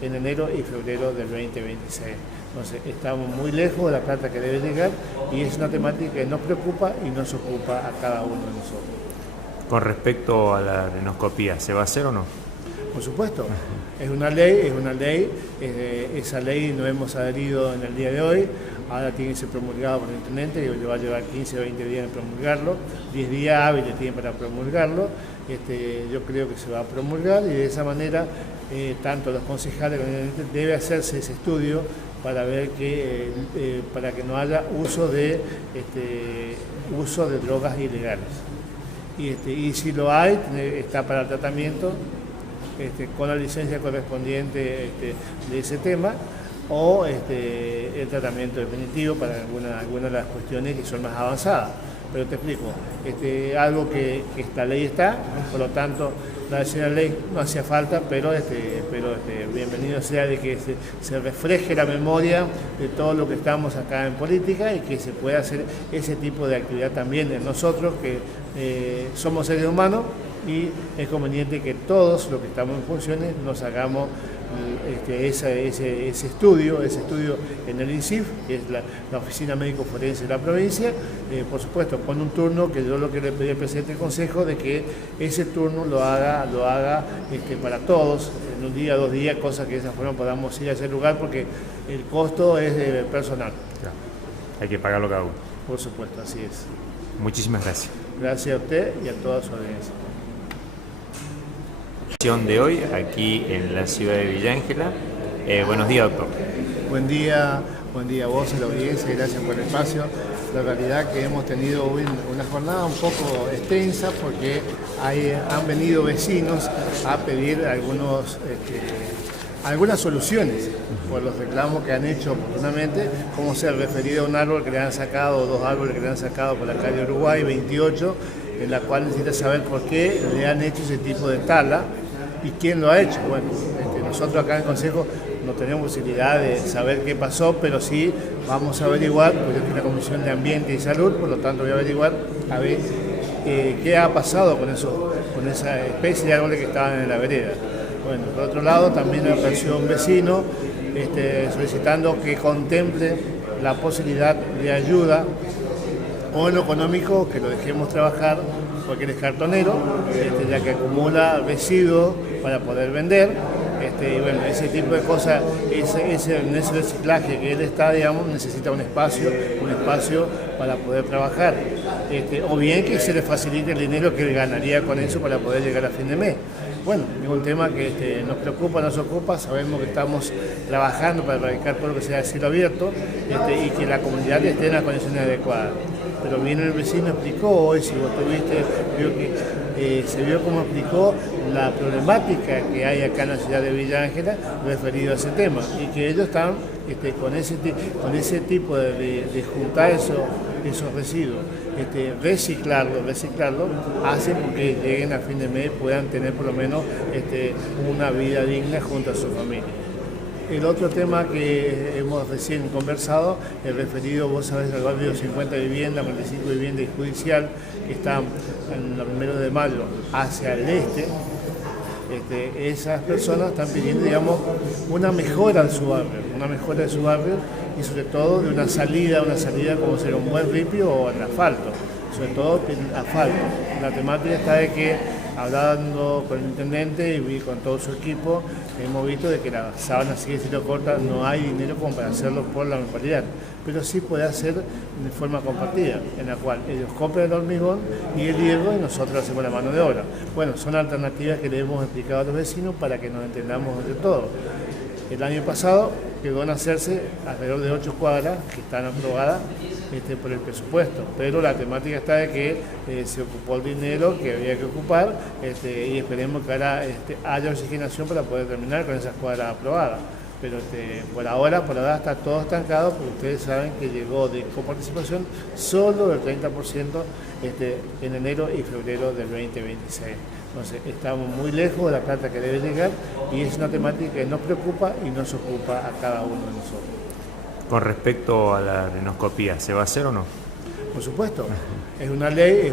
en enero y febrero del 2026. Entonces estamos muy lejos de la plata que debe llegar, y es una temática que nos preocupa y nos ocupa a cada uno de nosotros. Con respecto a la rinoscopía, ¿se va a hacer o no? Por supuesto, es una ley, esa ley no hemos adherido en el día de hoy, ahora tiene que ser promulgado por el intendente, y le va a llevar 15 o 20 días en promulgarlo, 10 días hábiles tienen para promulgarlo. Yo creo que se va a promulgar, y de esa manera tanto los concejales como el intendente debe hacerse ese estudio para ver para que no haya uso de drogas ilegales. Y si lo hay, está para el tratamiento con la licencia correspondiente de ese tema, o el tratamiento definitivo para algunas de las cuestiones que son más avanzadas. Pero te explico, algo que esta ley está, por lo tanto la ley no hacía falta, pero bienvenido sea de que se refresque la memoria de todo lo que estamos acá en política, y que se pueda hacer ese tipo de actividad también en nosotros, que somos seres humanos, y es conveniente que todos los que estamos en funciones nos hagamos ese estudio en el INCIF, que es la Oficina Médico Forense de la provincia, por supuesto con un turno, que yo lo que le pedí al presidente del Consejo, de que ese turno lo haga para todos, en un día, 2 días, cosa que de esa forma podamos ir a ese lugar, porque el costo es personal. Claro. Hay que pagarlo cada uno. Por supuesto, así es. Muchísimas gracias. Gracias a usted y a toda su audiencia. De hoy aquí en la ciudad de Villa Ángela. Buenos días, doctor. Buen día a vos y la audiencia, gracias por el espacio. La realidad que hemos tenido hoy una jornada un poco extensa, porque han venido vecinos a pedir algunas soluciones por los reclamos que han hecho oportunamente, como se ha referido a un árbol que le han sacado, 2 árboles que le han sacado por la calle Uruguay 28, en la cual necesita saber por qué le han hecho ese tipo de tala y quién lo ha hecho. Bueno, nosotros acá en el Consejo no tenemos posibilidad de saber qué pasó, pero sí vamos a averiguar, porque es una Comisión de Ambiente y Salud, por lo tanto voy a averiguar a ver qué ha pasado con esa especie de árboles que estaban en la vereda. Bueno, por otro lado, también apareció un vecino solicitando que contemple la posibilidad de ayuda o en lo económico, que lo dejemos trabajar, porque él es cartonero, ya que acumula residuos para poder vender, y bueno, ese tipo de cosas, en ese reciclaje que él está, digamos, necesita un espacio para poder trabajar, o bien que se le facilite el dinero que él ganaría con eso para poder llegar a fin de mes. Bueno, es un tema que nos preocupa, nos ocupa, sabemos que estamos trabajando para erradicar todo lo que sea de cielo abierto, y que la comunidad esté en las condiciones adecuadas. Pero viene el vecino, explicó hoy, si vos tuviste, vio que se vio cómo explicó la problemática que hay acá en la ciudad de Villa Ángela referido a ese tema, y que ellos están con ese tipo de juntar esos residuos, reciclarlo, hacen que lleguen a fin de mes, puedan tener por lo menos una vida digna junto a su familia. El otro tema que hemos recién conversado, el referido, vos sabés, al barrio 50 viviendas, 45 viviendas y judicial, que está en el 1 de mayo hacia el este. Esas personas están pidiendo, digamos, una mejora de su barrio, y sobre todo de una salida como ser un buen ripio o en asfalto, sobre todo en asfalto. La temática está de que, hablando con el intendente y con todo su equipo, hemos visto de que la sábana sigue siendo corta, no hay dinero como para hacerlo por la municipalidad, pero sí puede hacer de forma compartida, en la cual ellos compran el hormigón y el hierro y nosotros hacemos la mano de obra. Bueno, son alternativas que le hemos explicado a los vecinos para que nos entendamos entre todos. El año pasado quedó en hacerse alrededor de 8 cuadras que están aprobadas por el presupuesto, pero la temática está de que se ocupó el dinero que había que ocupar, y esperemos que ahora haya oxigenación para poder terminar con esas cuadras aprobadas. Pero por ahora está todo estancado, porque ustedes saben que llegó de coparticipación solo del 30% en enero y febrero del 2026. Entonces estamos muy lejos de la plata que debe llegar, y es una temática que nos preocupa y nos ocupa a cada uno de nosotros. Con respecto a la rinoscopía, ¿se va a hacer o no? Por supuesto, es una ley,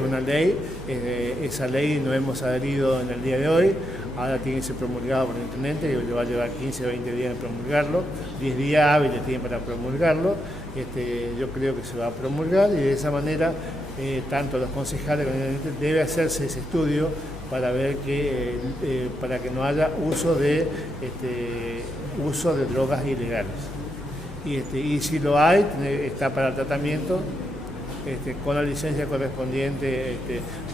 esa ley no hemos adherido en el día de hoy, ahora tiene que ser promulgado por el intendente, y le va a llevar 15 o 20 días en promulgarlo, 10 días hábiles tienen para promulgarlo. Yo creo que se va a promulgar, y de esa manera tanto los concejales como el intendente debe hacerse ese estudio para ver para que no haya uso de drogas ilegales. Y si lo hay, está para el tratamiento con la licencia correspondiente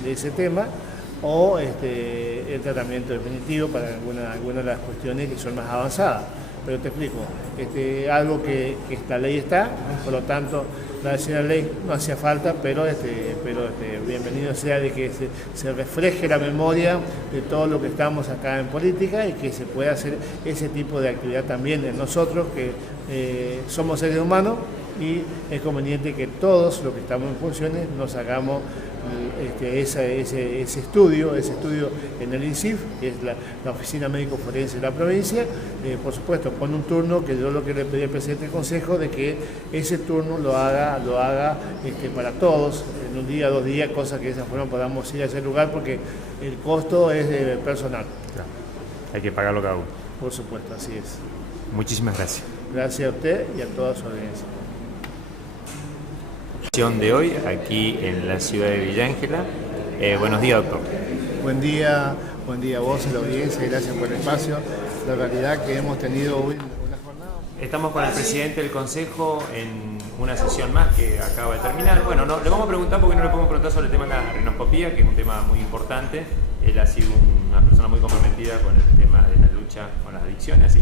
de ese tema, o el tratamiento definitivo para algunas de las cuestiones que son más avanzadas. Pero te explico, algo que esta ley está, por lo tanto la ley no hacía falta, pero bienvenido sea de que se refleje la memoria de todo lo que estamos acá en política, y que se pueda hacer ese tipo de actividad también en nosotros, que somos seres humanos, y es conveniente que todos los que estamos en funciones nos hagamos ese estudio en el INSIF, que es la Oficina Médico Forense de la provincia, por supuesto con un turno, que yo lo que le pedí al presidente del Consejo, de que ese turno lo haga para todos, en un día, 2 días, cosa que de esa forma podamos ir a ese lugar, porque el costo es personal. Claro. Hay que pagarlo cada uno. Por supuesto, así es. Muchísimas gracias. Gracias a usted y a toda su audiencia. De hoy aquí en la ciudad de Villa Ángela. Buenos días, doctor. Buen día a vos, a la audiencia, y gracias por el espacio. La realidad que hemos tenido hoy una jornada. Estamos con el presidente del Consejo en una sesión más que acaba de terminar. Bueno, le vamos a preguntar, porque no le podemos preguntar sobre el tema de la rinoscopía, que es un tema muy importante. Él ha sido una persona muy comprometida con el tema de la lucha con las adicciones,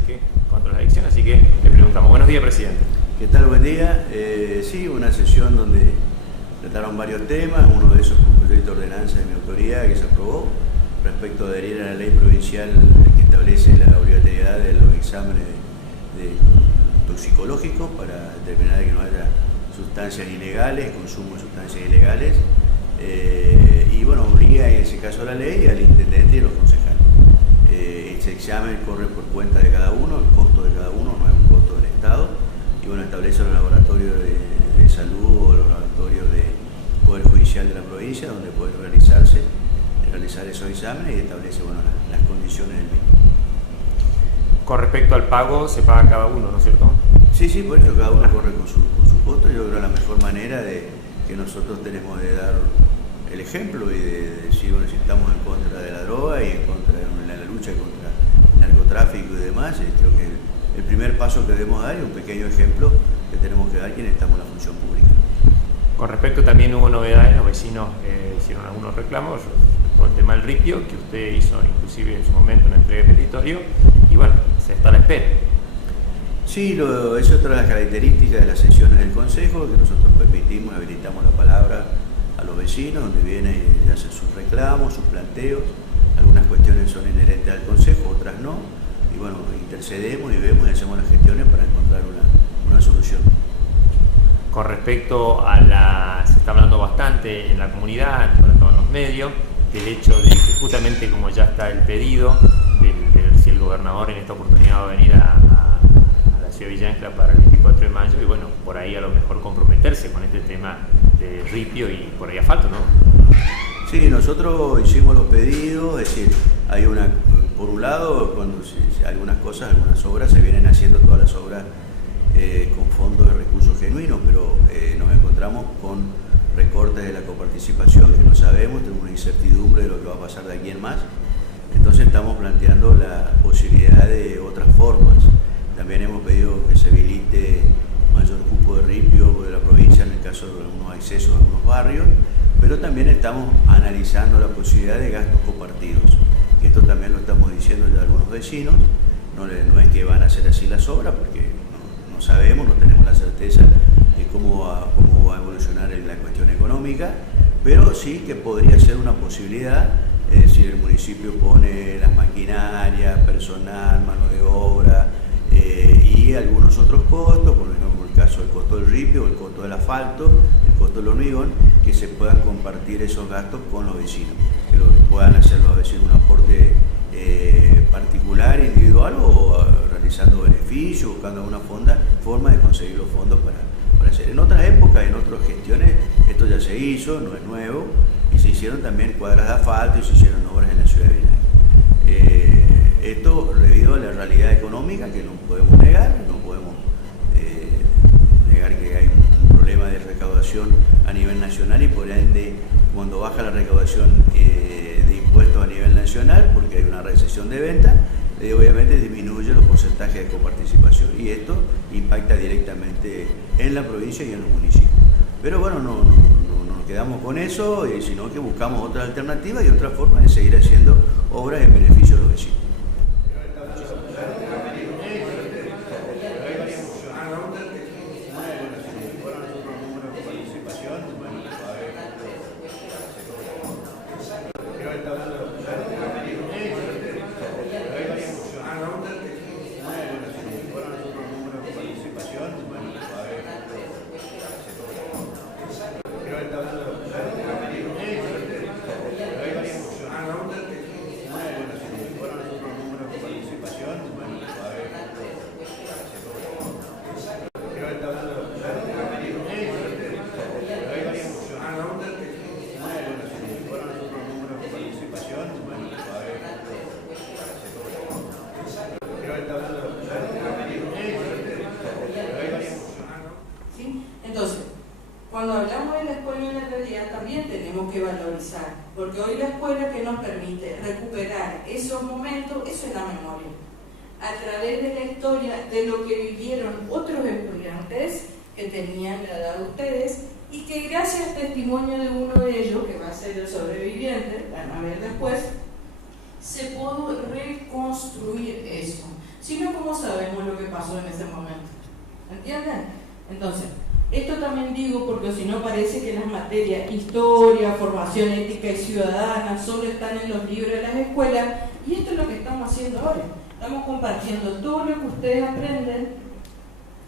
contra las adicciones, así que le preguntamos. Buenos días, presidente. ¿Qué tal? Buen día. Sí, una sesión donde trataron varios temas, uno de esos fue un proyecto de ordenanza de mi autoría que se aprobó respecto a adherir a la ley provincial que establece la obligatoriedad de los exámenes toxicológicos para determinar que no haya sustancias ilegales, consumo de sustancias ilegales, y bueno, obliga en ese caso la ley al intendente y a los concejales. Ese examen corre por cuenta de cada uno, el costo de cada uno, no es un costo del Estado, y bueno, establece los laboratorios de salud o los laboratorios del Poder Judicial de la provincia, donde puede realizar esos exámenes, y establece las condiciones del mismo. Con respecto al pago, se paga cada uno, ¿no es cierto? Sí, por eso cada uno corre con su costo. Yo creo que la mejor manera que nosotros tenemos de dar el ejemplo y de decir, bueno, si estamos en contra de la droga y en la lucha contra el narcotráfico y demás, creo que el primer paso que debemos dar es un pequeño ejemplo que tenemos que dar quienes estamos en la función pública. Con respecto también hubo novedades, los vecinos hicieron algunos reclamos por el tema del ripio, que usted hizo inclusive en su momento una entrega de petitorio, y bueno, se está a la espera. Sí, es otra de las características de las sesiones del Consejo, que nosotros permitimos, habilitamos la palabra a los vecinos, donde vienen y hacen sus reclamos, sus planteos. Algunas cuestiones son inherentes al Consejo, otras no. Y bueno, intercedemos y vemos y hacemos las gestiones para encontrar una solución. Con respecto a se está hablando bastante en la comunidad, sobre todo en los medios, del hecho de que justamente como ya está el pedido de ver si el gobernador en esta oportunidad va a venir a la ciudad de Villa Ángela para el 24 de mayo y bueno, por ahí a lo mejor comprometerse con este tema de ripio y por ahí asfalto, ¿no? Sí, nosotros hicimos los pedidos, es decir, hay por un lado, cuando algunas obras se vienen haciendo todas las obras con fondos de recursos genuinos, pero nos encontramos con recortes de la coparticipación que no sabemos, tenemos una incertidumbre de lo que va a pasar de aquí en más. Entonces estamos planteando la posibilidad de otras formas. También hemos pedido que se habilite mayor cupo de ripio de la provincia en el caso de algunos accesos a algunos barrios, pero también estamos analizando la posibilidad de gastos compartidos. Esto también lo estamos diciendo ya a algunos vecinos, no es que van a ser así las obras, porque no sabemos, no tenemos la certeza de cómo va a evolucionar la cuestión económica, pero sí que podría ser una posibilidad, es decir, el municipio pone las maquinarias, personal, mano de obra y algunos otros costos, por ejemplo el caso del costo del ripio, el costo del asfalto, el costo del hormigón, que se puedan compartir esos gastos con los vecinos, que puedan hacer los vecinos un aporte particular, individual o realizando beneficios, buscando alguna forma de conseguir los fondos para hacer. En otras épocas, en otras gestiones, esto ya se hizo, no es nuevo, y se hicieron también cuadras de asfalto y se hicieron obras en la ciudad de Villa Ángela. Esto debido a la realidad económica que no podemos negar, no podemos negar que hay un problema de recaudación a nivel nacional y por ende cuando baja la recaudación de impuestos a nivel nacional porque hay una recesión de venta, obviamente disminuye los porcentajes de coparticipación y esto impacta directamente en la provincia y en los municipios. Pero bueno, no nos quedamos con eso, sino que buscamos otra alternativa y otra forma de seguir haciendo obras en beneficio de los vecinos. Cuando hablamos de la escuela en la realidad también tenemos que valorizar, porque hoy la escuela que nos permite recuperar esos momentos, eso es la memoria. A través de la historia de lo que vivieron otros estudiantes que tenían la edad de ustedes y que gracias al testimonio de uno de ellos, que va a ser el sobreviviente, van a ver después, se pudo reconstruir eso. Si no, ¿cómo sabemos lo que pasó en ese momento? ¿Entienden? Entonces, esto también digo porque si no parece que las materias historia, formación ética y ciudadana solo están en los libros de las escuelas y esto es lo que estamos haciendo ahora. Estamos compartiendo todo lo que ustedes aprenden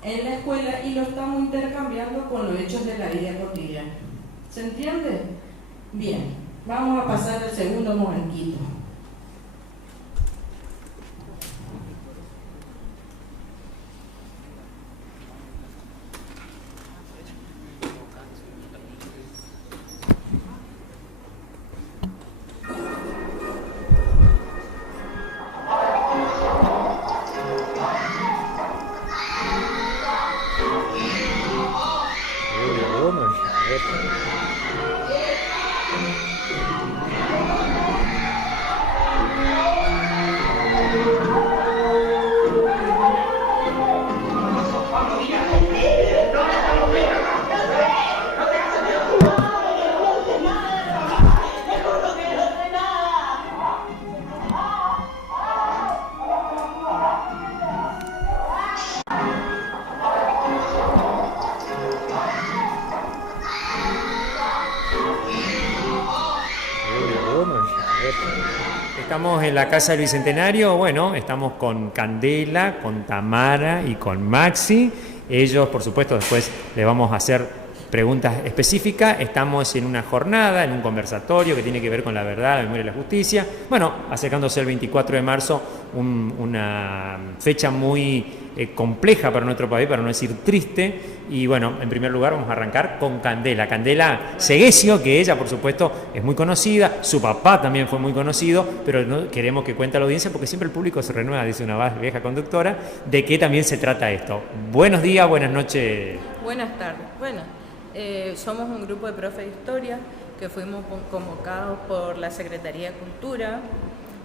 en la escuela y lo estamos intercambiando con los hechos de la vida cotidiana. ¿Se entiende? Bien, vamos a pasar al segundo momentito. Estamos en la Casa del Bicentenario, bueno, estamos con Candela, con Tamara y con Maxi. Ellos, por supuesto, después les vamos a hacer preguntas específicas. Estamos en una jornada, en un conversatorio que tiene que ver con la verdad, la memoria y la justicia. Bueno, acercándose el 24 de marzo, una fecha muy compleja para nuestro país, para no decir triste. Y bueno, en primer lugar vamos a arrancar con Candela. Candela Seguesio, que ella, por supuesto, es muy conocida. Su papá también fue muy conocido, pero no queremos que cuente a la audiencia porque siempre el público se renueva, dice una vieja conductora, de qué también se trata esto. Buenos días, buenas noches. Buenas tardes. Bueno, somos un grupo de profes de historia que fuimos convocados por la Secretaría de Cultura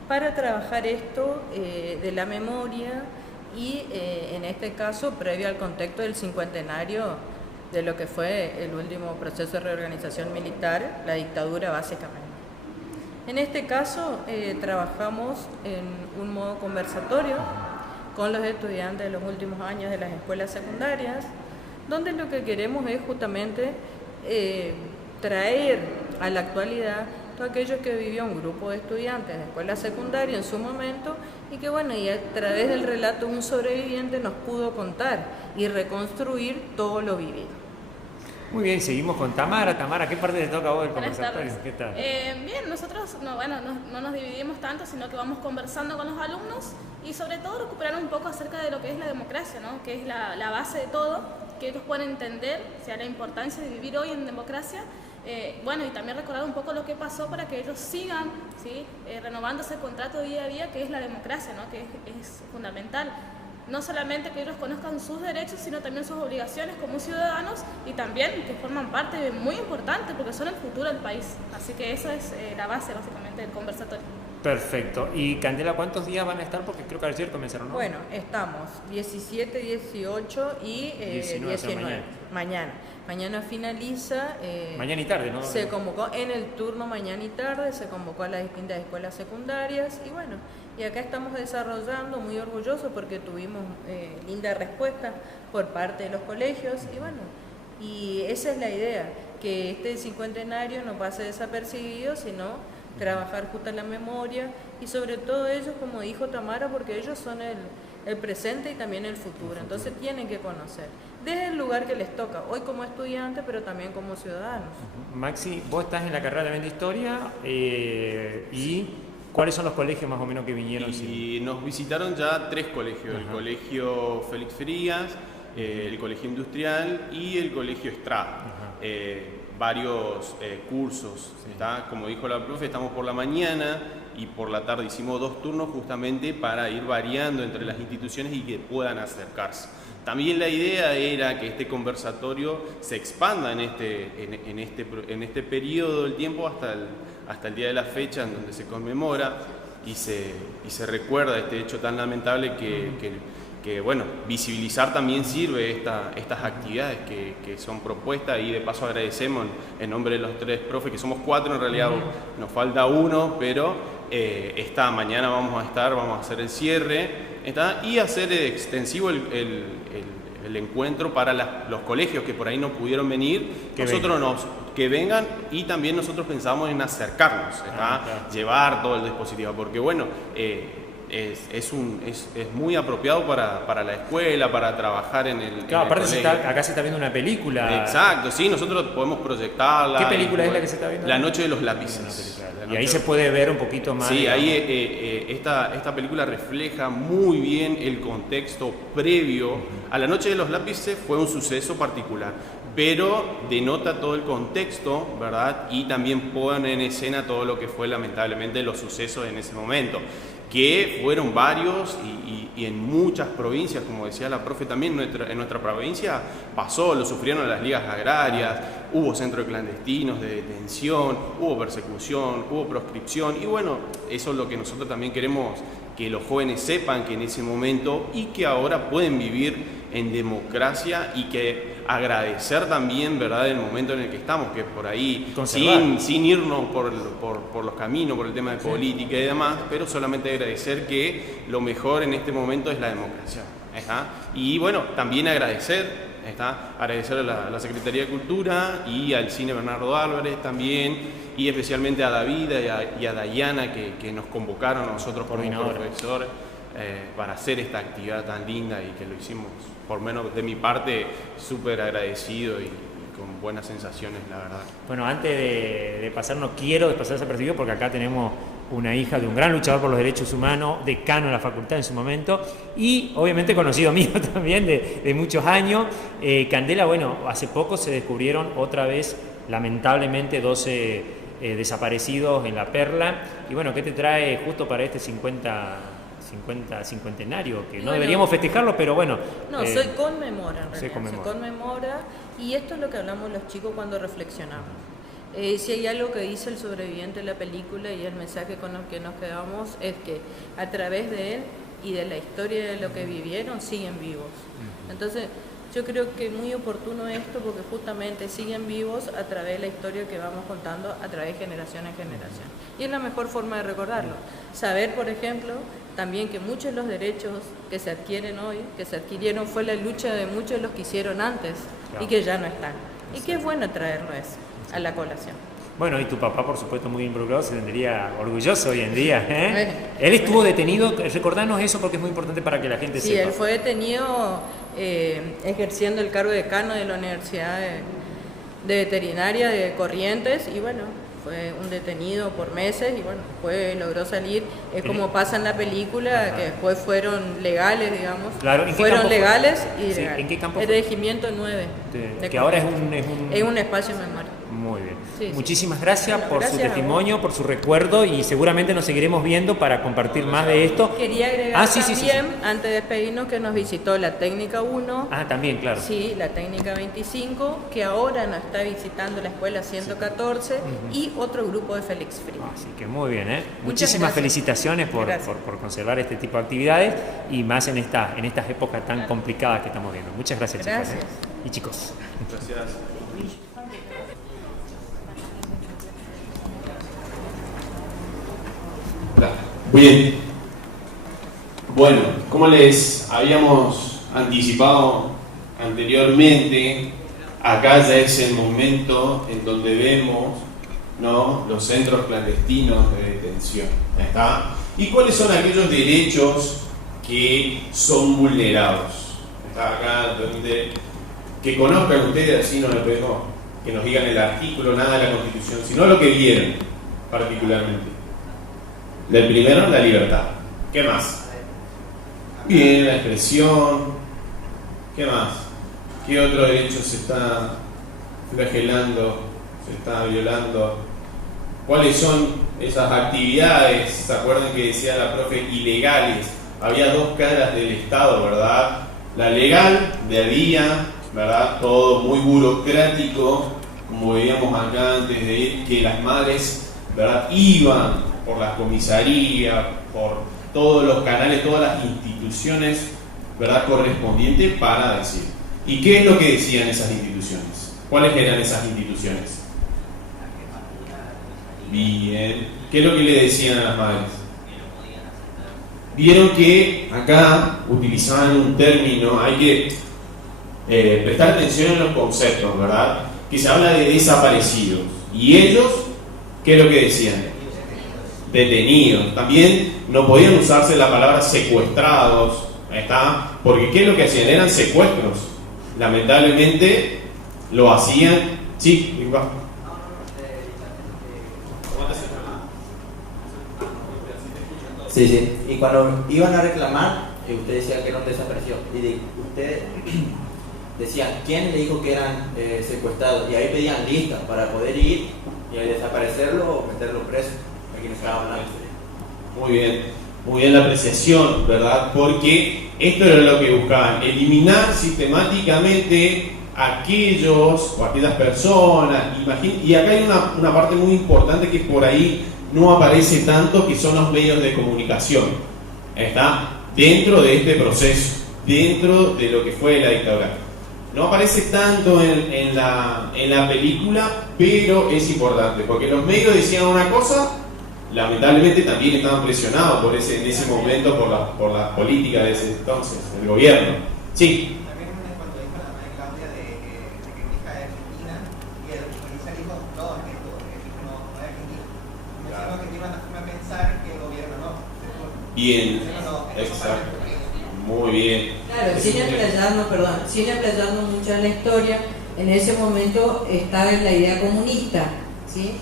para trabajar esto de la memoria y en este caso previo al contexto del cincuentenario de lo que fue el último proceso de reorganización militar, la dictadura básicamente. En este caso trabajamos en un modo conversatorio con los estudiantes de los últimos años de las escuelas secundarias, donde lo que queremos es justamente traer a la actualidad todo aquello que vivió un grupo de estudiantes de escuela secundaria en su momento y que bueno, y a través del relato un sobreviviente nos pudo contar y reconstruir todo lo vivido. Muy bien, seguimos con Tamara. Tamara, ¿qué parte te toca a vos del Buenas conversatorio? tardes. ¿Qué tal? Bien, nosotros no nos dividimos tanto, sino que vamos conversando con los alumnos y sobre todo recuperar un poco acerca de lo que es la democracia, ¿no? Que es la base de todo, que ellos puedan entender, o sea, la importancia de vivir hoy en democracia. Bueno, y también recordar un poco lo que pasó para que ellos sigan, ¿sí? Renovando ese contrato día a día que es la democracia, ¿no? Que es fundamental. No solamente que ellos conozcan sus derechos, sino también sus obligaciones como ciudadanos y también que forman parte muy importante porque son el futuro del país. Así que esa es la base básicamente del conversatorio. Perfecto. Y Candela, ¿cuántos días van a estar? Porque creo que ayer comenzaron, ¿no? Bueno, estamos 17, 18 y 19. Mañana finaliza. Mañana y tarde, ¿no? Se convocó en el turno mañana y tarde, se convocó a las distintas escuelas secundarias y bueno, y acá estamos desarrollando, muy orgullosos porque tuvimos linda respuesta por parte de los colegios y bueno, y esa es la idea, que este cincuentenario no pase desapercibido, sino trabajar justo en la memoria y sobre todo ellos, como dijo Tamara, porque ellos son el presente y también el futuro, entonces tienen que conocer desde el lugar que les toca, hoy como estudiantes, pero también como ciudadanos. Maxi, vos estás en la carrera también de Historia y ¿cuáles son los colegios más o menos que vinieron? Y nos visitaron ya 3 colegios, el Colegio Félix Frías, el Colegio Industrial y el Colegio Estrada. Varios cursos, ¿está? Como dijo la profe, estamos por la mañana y por la tarde hicimos 2 turnos justamente para ir variando entre las instituciones y que puedan acercarse. También la idea era que este conversatorio se expanda en este periodo del tiempo hasta el día de la fecha en donde se conmemora y se recuerda este hecho tan lamentable que bueno, visibilizar también sirve estas actividades que son propuestas y de paso agradecemos en nombre de los 3 profes, que somos 4 en realidad, nos falta 1, pero esta mañana vamos a hacer el cierre y hacer extensivo el encuentro para los colegios que por ahí no pudieron venir, que vengan y también nosotros pensamos en acercarnos, llevar todo el dispositivo, porque bueno, es muy apropiado para la escuela, para trabajar en el Claro, en el aparte acá se está viendo una película. Exacto, sí, nosotros podemos proyectarla. ¿Qué película es la que se está viendo? La Noche de los Lápices. Y ahí se puede ver un poquito más. Sí, ahí esta película refleja muy bien el contexto previo a La Noche de los Lápices. Fue un suceso particular, pero denota todo el contexto, ¿verdad? Y también pone en escena todo lo que fue lamentablemente los sucesos en ese momento, que fueron varios y en muchas provincias, como decía la profe también, en nuestra provincia pasó, lo sufrieron las ligas agrarias, hubo centros clandestinos de detención, hubo persecución, hubo proscripción y bueno, eso es lo que nosotros también queremos que los jóvenes sepan que en ese momento y que ahora pueden vivir en democracia y que agradecer también, ¿verdad?, el momento en el que estamos, que por ahí, sin irnos por los caminos, por el tema de política y demás, pero solamente agradecer que lo mejor en este momento es la democracia. Y bueno, también agradecer Agradecer a la Secretaría de Cultura y al Cine Bernardo Álvarez también, y especialmente a David y a Dayana que nos convocaron a nosotros como profesores para hacer esta actividad tan linda, y que lo hicimos, por menos de mi parte, súper agradecido y con buenas sensaciones, la verdad. Bueno, antes de pasar, no quiero pasar desapercibido porque acá tenemos una hija de un gran luchador por los derechos humanos, decano de la facultad en su momento, y obviamente conocido mío también de muchos años. Candela, bueno, hace poco se descubrieron otra vez, lamentablemente, 12 desaparecidos en La Perla. Y bueno, ¿qué te trae justo para este cincuentenario? Que no deberíamos festejarlo, pero bueno. No, se conmemora en realidad. Se conmemora, y esto es lo que hablamos los chicos cuando reflexionamos. Si hay algo que dice el sobreviviente de la película, y el mensaje con el que nos quedamos, es que a través de él y de la historia de lo que vivieron, siguen vivos. Entonces, yo creo que es muy oportuno esto, porque justamente siguen vivos a través de la historia que vamos contando a través de generación en generación. Y es la mejor forma de recordarlo. Saber, por ejemplo, también que muchos de los derechos que se adquieren hoy, que se adquirieron, fue la lucha de muchos de los que hicieron antes, y que ya no están. Y que es bueno traerlo eso a la colación. Bueno, y tu papá, por supuesto, muy involucrado, se tendría orgulloso hoy en día, ¿eh? Él estuvo detenido, recordanos eso porque es muy importante para que la gente sepa. Sí, él fue detenido ejerciendo el cargo de decano de la Universidad de Veterinaria de Corrientes, y bueno, fue un detenido por meses, y bueno, después logró salir. Es como pasa en la película, que después fueron legales, digamos. Claro, fueron legales y sí, legales. ¿en qué campo? El Regimiento 9. Que ahora es un espacio de memoria. Muy bien. Sí, muchísimas gracias por gracias su testimonio, por su recuerdo, y seguramente nos seguiremos viendo para compartir más de esto. Quería agregar también, antes de despedirnos, que nos visitó la técnica 1. Ah, también, claro. Sí, la técnica 25, que ahora nos está visitando la escuela 114 y otro grupo de Félix Fría. Así que muy bien, ¿eh? Muchísimas felicitaciones por conservar este tipo de actividades, y más en estas épocas tan complicadas que estamos viendo. Muchas gracias, chicos. Y chicos. Gracias. Bien. Bueno, como les habíamos anticipado anteriormente, acá ya es el momento en donde vemos, ¿no?, los centros clandestinos de detención. ¿Está? ¿Y cuáles son aquellos derechos que son vulnerados? Está acá donde que conozcan ustedes, así no le pedimos que nos digan el artículo, nada de la Constitución, sino lo que vieron particularmente. El primero, la libertad. ¿Qué más? Bien, la expresión. ¿Qué más? ¿Qué otro derecho se está flagelando, se está violando? ¿Cuáles son esas actividades? ¿Se acuerdan que decía la profe? Ilegales. Había dos caras del Estado, ¿verdad? La legal, de día, ¿verdad? Todo muy burocrático, como veíamos acá antes de ir, que las madres, ¿verdad?, iban por las comisarías, por todos los canales, todas las instituciones, ¿verdad?, correspondientes para decir. ¿Y qué es lo que decían esas instituciones? ¿Cuáles eran esas instituciones? Bien. ¿Qué es lo que le decían a las madres? Vieron que acá utilizaban un término, hay que prestar atención en los conceptos, ¿verdad? Que se habla de desaparecidos. ¿Y ellos qué es lo que decían? Detenidos. También no podían usarse la palabra secuestrados, ¿está? Porque ¿qué es lo que hacían? Eran secuestros. Lamentablemente lo hacían. Sí, disculpa. Sí. Y cuando iban a reclamar, usted decía que era un desaparecido. Y usted decían, ¿quién le dijo que eran secuestrados? Y ahí pedían listas para poder ir y desaparecerlo o meterlo preso. Muy bien la apreciación, ¿verdad? Porque esto era lo que buscaban, eliminar sistemáticamente aquellos o aquellas personas. Y acá hay una parte muy importante que por ahí no aparece tanto, que son los medios de comunicación. Está dentro de este proceso, dentro de lo que fue la dictadura. No aparece tanto en la película, pero es importante, porque los medios decían una cosa, lamentablemente también estaban presionados en ese momento por la política de ese entonces, del gobierno. Sí. Bien, exacto. Muy bien. Claro, sin explayarnos mucho en la historia, en ese momento estaba en la idea comunista, ¿sí?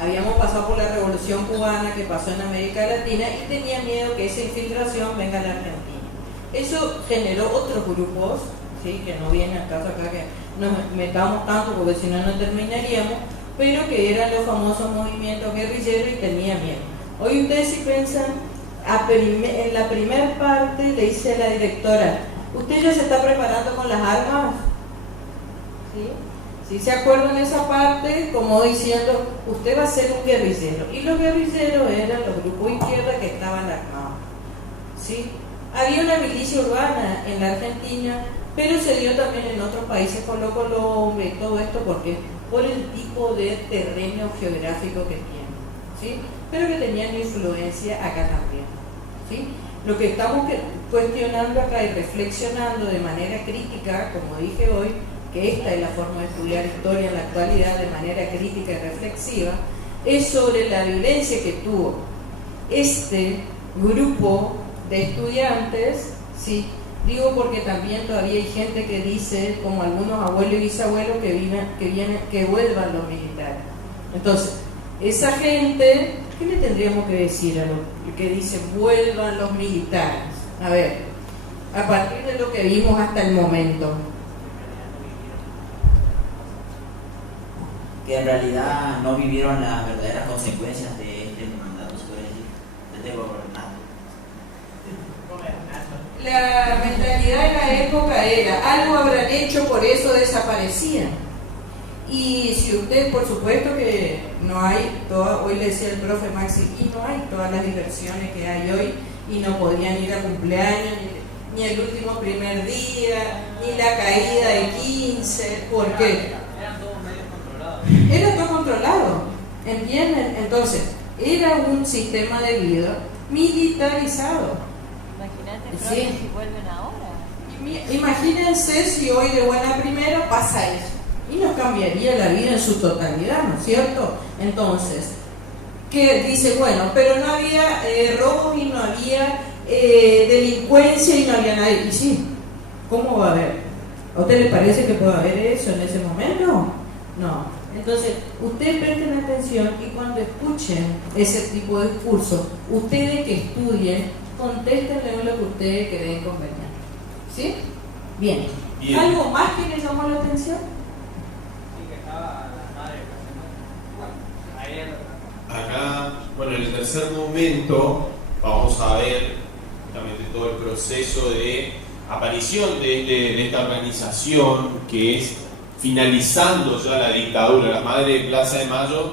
Habíamos pasado por la Revolución Cubana que pasó en América Latina y tenía miedo que esa infiltración venga a la Argentina. Eso generó otros grupos, ¿sí? Que no viene al caso acá que nos metamos tanto porque si no, no terminaríamos, pero que eran los famosos movimientos guerrilleros y tenía miedo. Hoy ustedes si piensan, en la primera parte le dice a la directora, ¿usted ya se está preparando con las armas? ¿Sí? Si se acuerdan de esa parte, como diciendo, usted va a ser un guerrillero. Y los guerrilleros eran los grupos de izquierda que estaban armados. ¿Sí? Había una milicia urbana en la Argentina, pero se dio también en otros países con Colombia y todo esto, porque por el tipo de terreno geográfico que tienen, ¿sí? Pero que tenían influencia acá también, ¿sí? Lo que estamos cuestionando acá y reflexionando de manera crítica, como dije hoy, que esta es la forma de estudiar historia en la actualidad de manera crítica y reflexiva, es sobre la violencia que tuvo este grupo de estudiantes, ¿sí? Digo porque también todavía hay gente que dice, como algunos abuelos y bisabuelos, que vuelvan los militares. Entonces, esa gente, ¿qué le tendríamos que decir a lo que dice vuelvan los militares? A ver, a partir de lo que vimos hasta el momento. Que en realidad no vivieron las verdaderas consecuencias de este mandato, se puede decir, de gobernante. La mentalidad de la época era, algo habrán hecho, por eso desaparecían. Y si usted, por supuesto que no hay, hoy le decía el profe Maxi, y no hay todas las diversiones que hay hoy, y no podían ir a cumpleaños, ni el último primer día, ni la caída de 15, ¿por qué? Era todo controlado, ¿entienden? Entonces, era un sistema de vida militarizado. Imagínate, Sí. si vuelven ahora. Imagínense si hoy de buena primera pasa eso. Y nos cambiaría la vida en su totalidad, ¿no es cierto? Entonces, que dice, bueno, pero no había robos y no había delincuencia y no había nadie. Y sí, ¿cómo va a haber? ¿A usted le parece que puede haber eso en ese momento? No. Entonces, ustedes presten atención y cuando escuchen ese tipo de discurso, ustedes que estudien, contéstenle lo que ustedes creen conveniente. ¿Sí? Bien. Bien. ¿Algo más que les llamó la atención? Acá, bueno, en el tercer momento vamos a ver justamente todo el proceso de aparición de esta organización que es finalizando ya la dictadura. Las Madres de Plaza de Mayo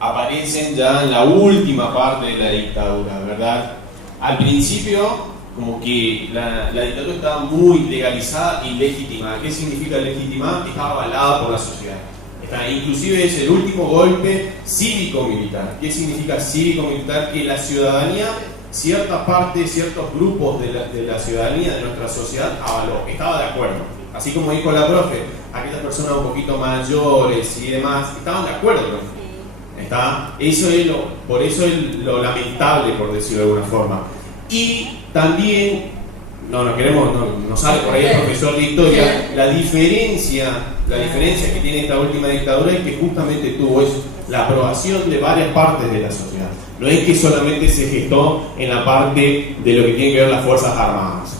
aparecen ya en la última parte de la dictadura, ¿verdad? Al principio, como que la dictadura estaba muy legalizada y legitimada. ¿Qué significa legitimada? Estaba avalada por la sociedad. Inclusive es el último golpe cívico-militar. ¿Qué significa cívico-militar? Que la ciudadanía, cierta parte, ciertos grupos de la ciudadanía, de nuestra sociedad, avaló, estaba de acuerdo. Así como dijo la profe, aquellas personas un poquito mayores y demás, estaban de acuerdo. Eso es por eso es lo lamentable, por decirlo de alguna forma. Y también, no sale por ahí el profesor de historia, la diferencia que tiene esta última dictadura es que justamente tuvo eso, la aprobación de varias partes de la sociedad. No es que solamente se gestó en la parte de lo que tiene que ver las Fuerzas Armadas,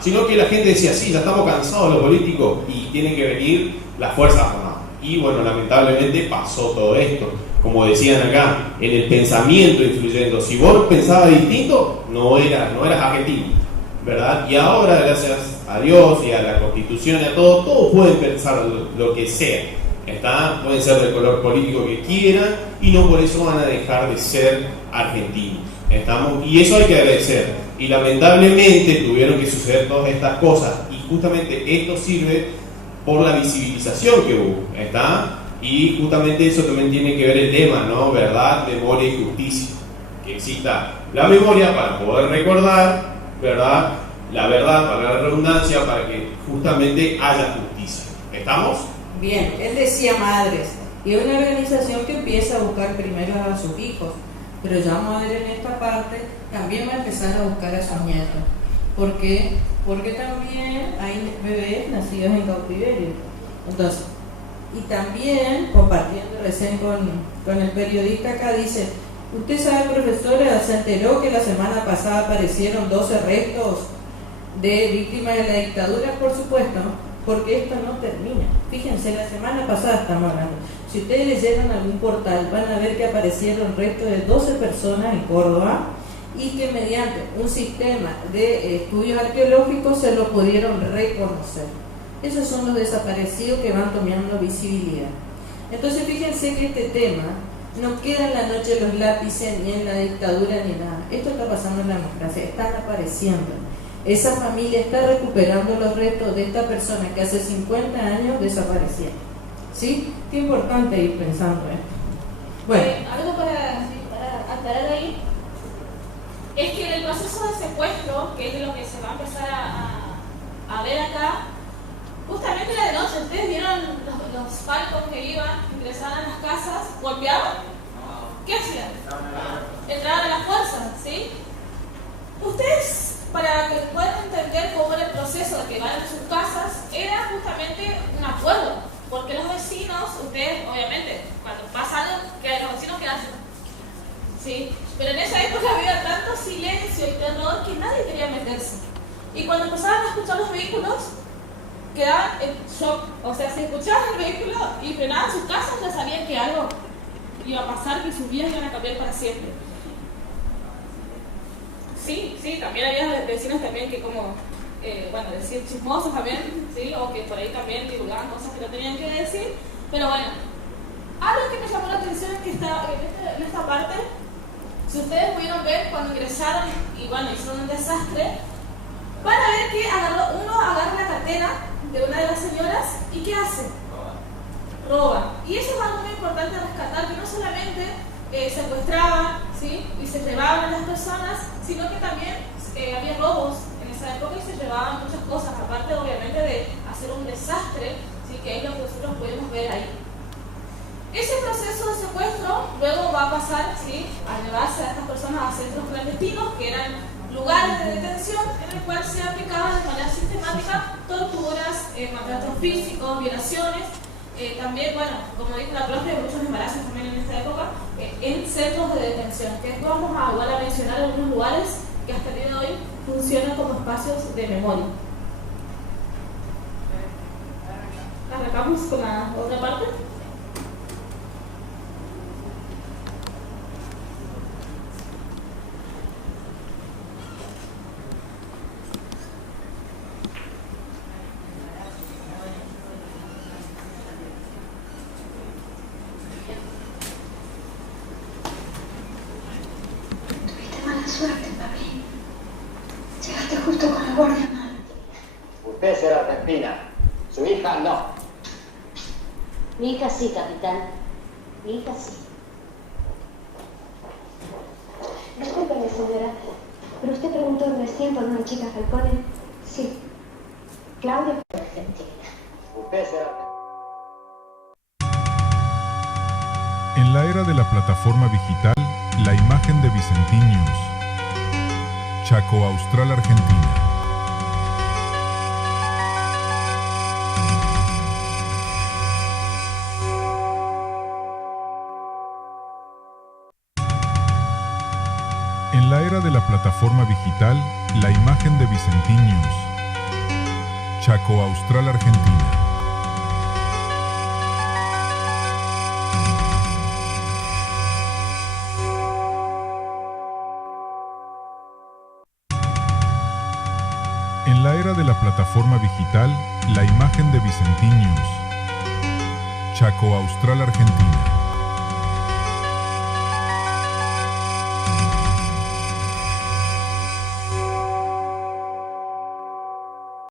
sino que la gente decía, sí, ya estamos cansados los políticos y tienen que venir las Fuerzas Armadas. Y bueno, lamentablemente pasó todo esto. Como decían acá, en el pensamiento influyendo. Si vos pensabas distinto, no eras argentino, ¿verdad? Y ahora, gracias a Dios y a la Constitución y a todos pueden pensar lo que sea, pueden ser del color político que quieran y no por eso van a dejar de ser argentinos, y eso hay que agradecer. Y lamentablemente tuvieron que suceder todas estas cosas y justamente esto sirve por la visibilización que hubo, y justamente eso también tiene que ver el tema, ¿no? Verdad, memoria y justicia, que exista la memoria para poder recordar, ¿verdad? La verdad, para la redundancia, para que justamente haya justicia. ¿Estamos? Bien, él decía madres, y es una organización que empieza a buscar primero a sus hijos, Pero ya vamos a ver en esta parte, también va a empezar a buscar a sus nietos. ¿Por qué? Porque también hay bebés nacidos en cautiverio. Entonces, y también, compartiendo recién con el periodista acá, dice, ¿usted sabe, profesora, se enteró que la semana pasada aparecieron 12 restos de víctimas de la dictadura? Por supuesto, porque esto no termina. Fíjense, la semana pasada estamos hablando. Si ustedes leyeron algún portal, van a ver que aparecieron restos de 12 personas en Córdoba y que mediante un sistema de estudios arqueológicos se lo pudieron reconocer. Esos son los desaparecidos que van tomando visibilidad. Entonces fíjense que este tema no queda en la noche de los lápices, ni en la dictadura, ni nada. Esto está pasando en la democracia, están apareciendo. Esa familia está recuperando los restos de esta persona que hace 50 años desapareció. ¿Sí? Qué importante ir pensando esto. Bueno. Algo para aclarar ahí es que en el proceso de secuestro, que es de lo que se va a empezar a ver acá, justamente la de noche, ¿ustedes vieron los falcos que iban, ingresaban a las casas, golpeaban? ¿Qué hacían? Entraban a la fuerza, ¿sí? Ustedes, para que puedan entender cómo era el proceso de que van a sus casas, era justamente un acuerdo, porque los vecinos, ustedes, obviamente, cuando pasa algo, que los vecinos qué hacen, ¿sí? Pero en esa época había tanto silencio y terror que nadie quería meterse. Y cuando empezaban a escuchar los vehículos, quedaban en shock. O sea, si escuchaban el vehículo y frenaban sus casas, ya sabían que algo iba a pasar, que sus vidas iban a cambiar para siempre. Sí, también había vecinos también que como, bueno, decir chismosos también, ¿sí? O que por ahí también divulgaban cosas que no tenían que decir. Pero bueno, algo que me llamó la atención es que en esta parte, si ustedes pudieron ver cuando ingresaron y bueno, hicieron un desastre, van a ver que uno agarra la cartera de una de las señoras y ¿qué hace? Roba. Y eso es algo muy importante a rescatar, que no solamente secuestraban, ¿sí? Y se llevaban a las personas, sino que también había robos en esa época y se llevaban muchas cosas, aparte obviamente de hacer un desastre, ¿sí? Que es lo que nosotros podemos ver ahí. Ese proceso de secuestro luego va a pasar, ¿sí? A llevarse a estas personas a centros clandestinos, que eran lugares de detención en el cual se aplicaban de manera sistemática torturas, maltratos físicos, violaciones, también, bueno, como dijo la profe, muchos embarazos también en esta época, en centros de detención, que después vamos a igual a mencionar algunos lugares que hasta el día de hoy funcionan como espacios de memoria. Arrancamos con la otra parte. Suerte, papi. Llegaste justo con la guardia mal. Usted será Respina. Su hija no. Mi hija sí, capitán. Mi hija sí. Discúlpeme, señora, pero usted preguntó recién por una chica Falcone. Sí. Claudia Argentina. Usted será... En la era de la plataforma digital, la imagen de Vicentinius. Chaco Austral, Argentina. En la era de la plataforma digital, la imagen de Vicentinius. Chaco Austral, Argentina. En la era de la plataforma digital, la imagen de Vicentinius. Chaco Austral, Argentina.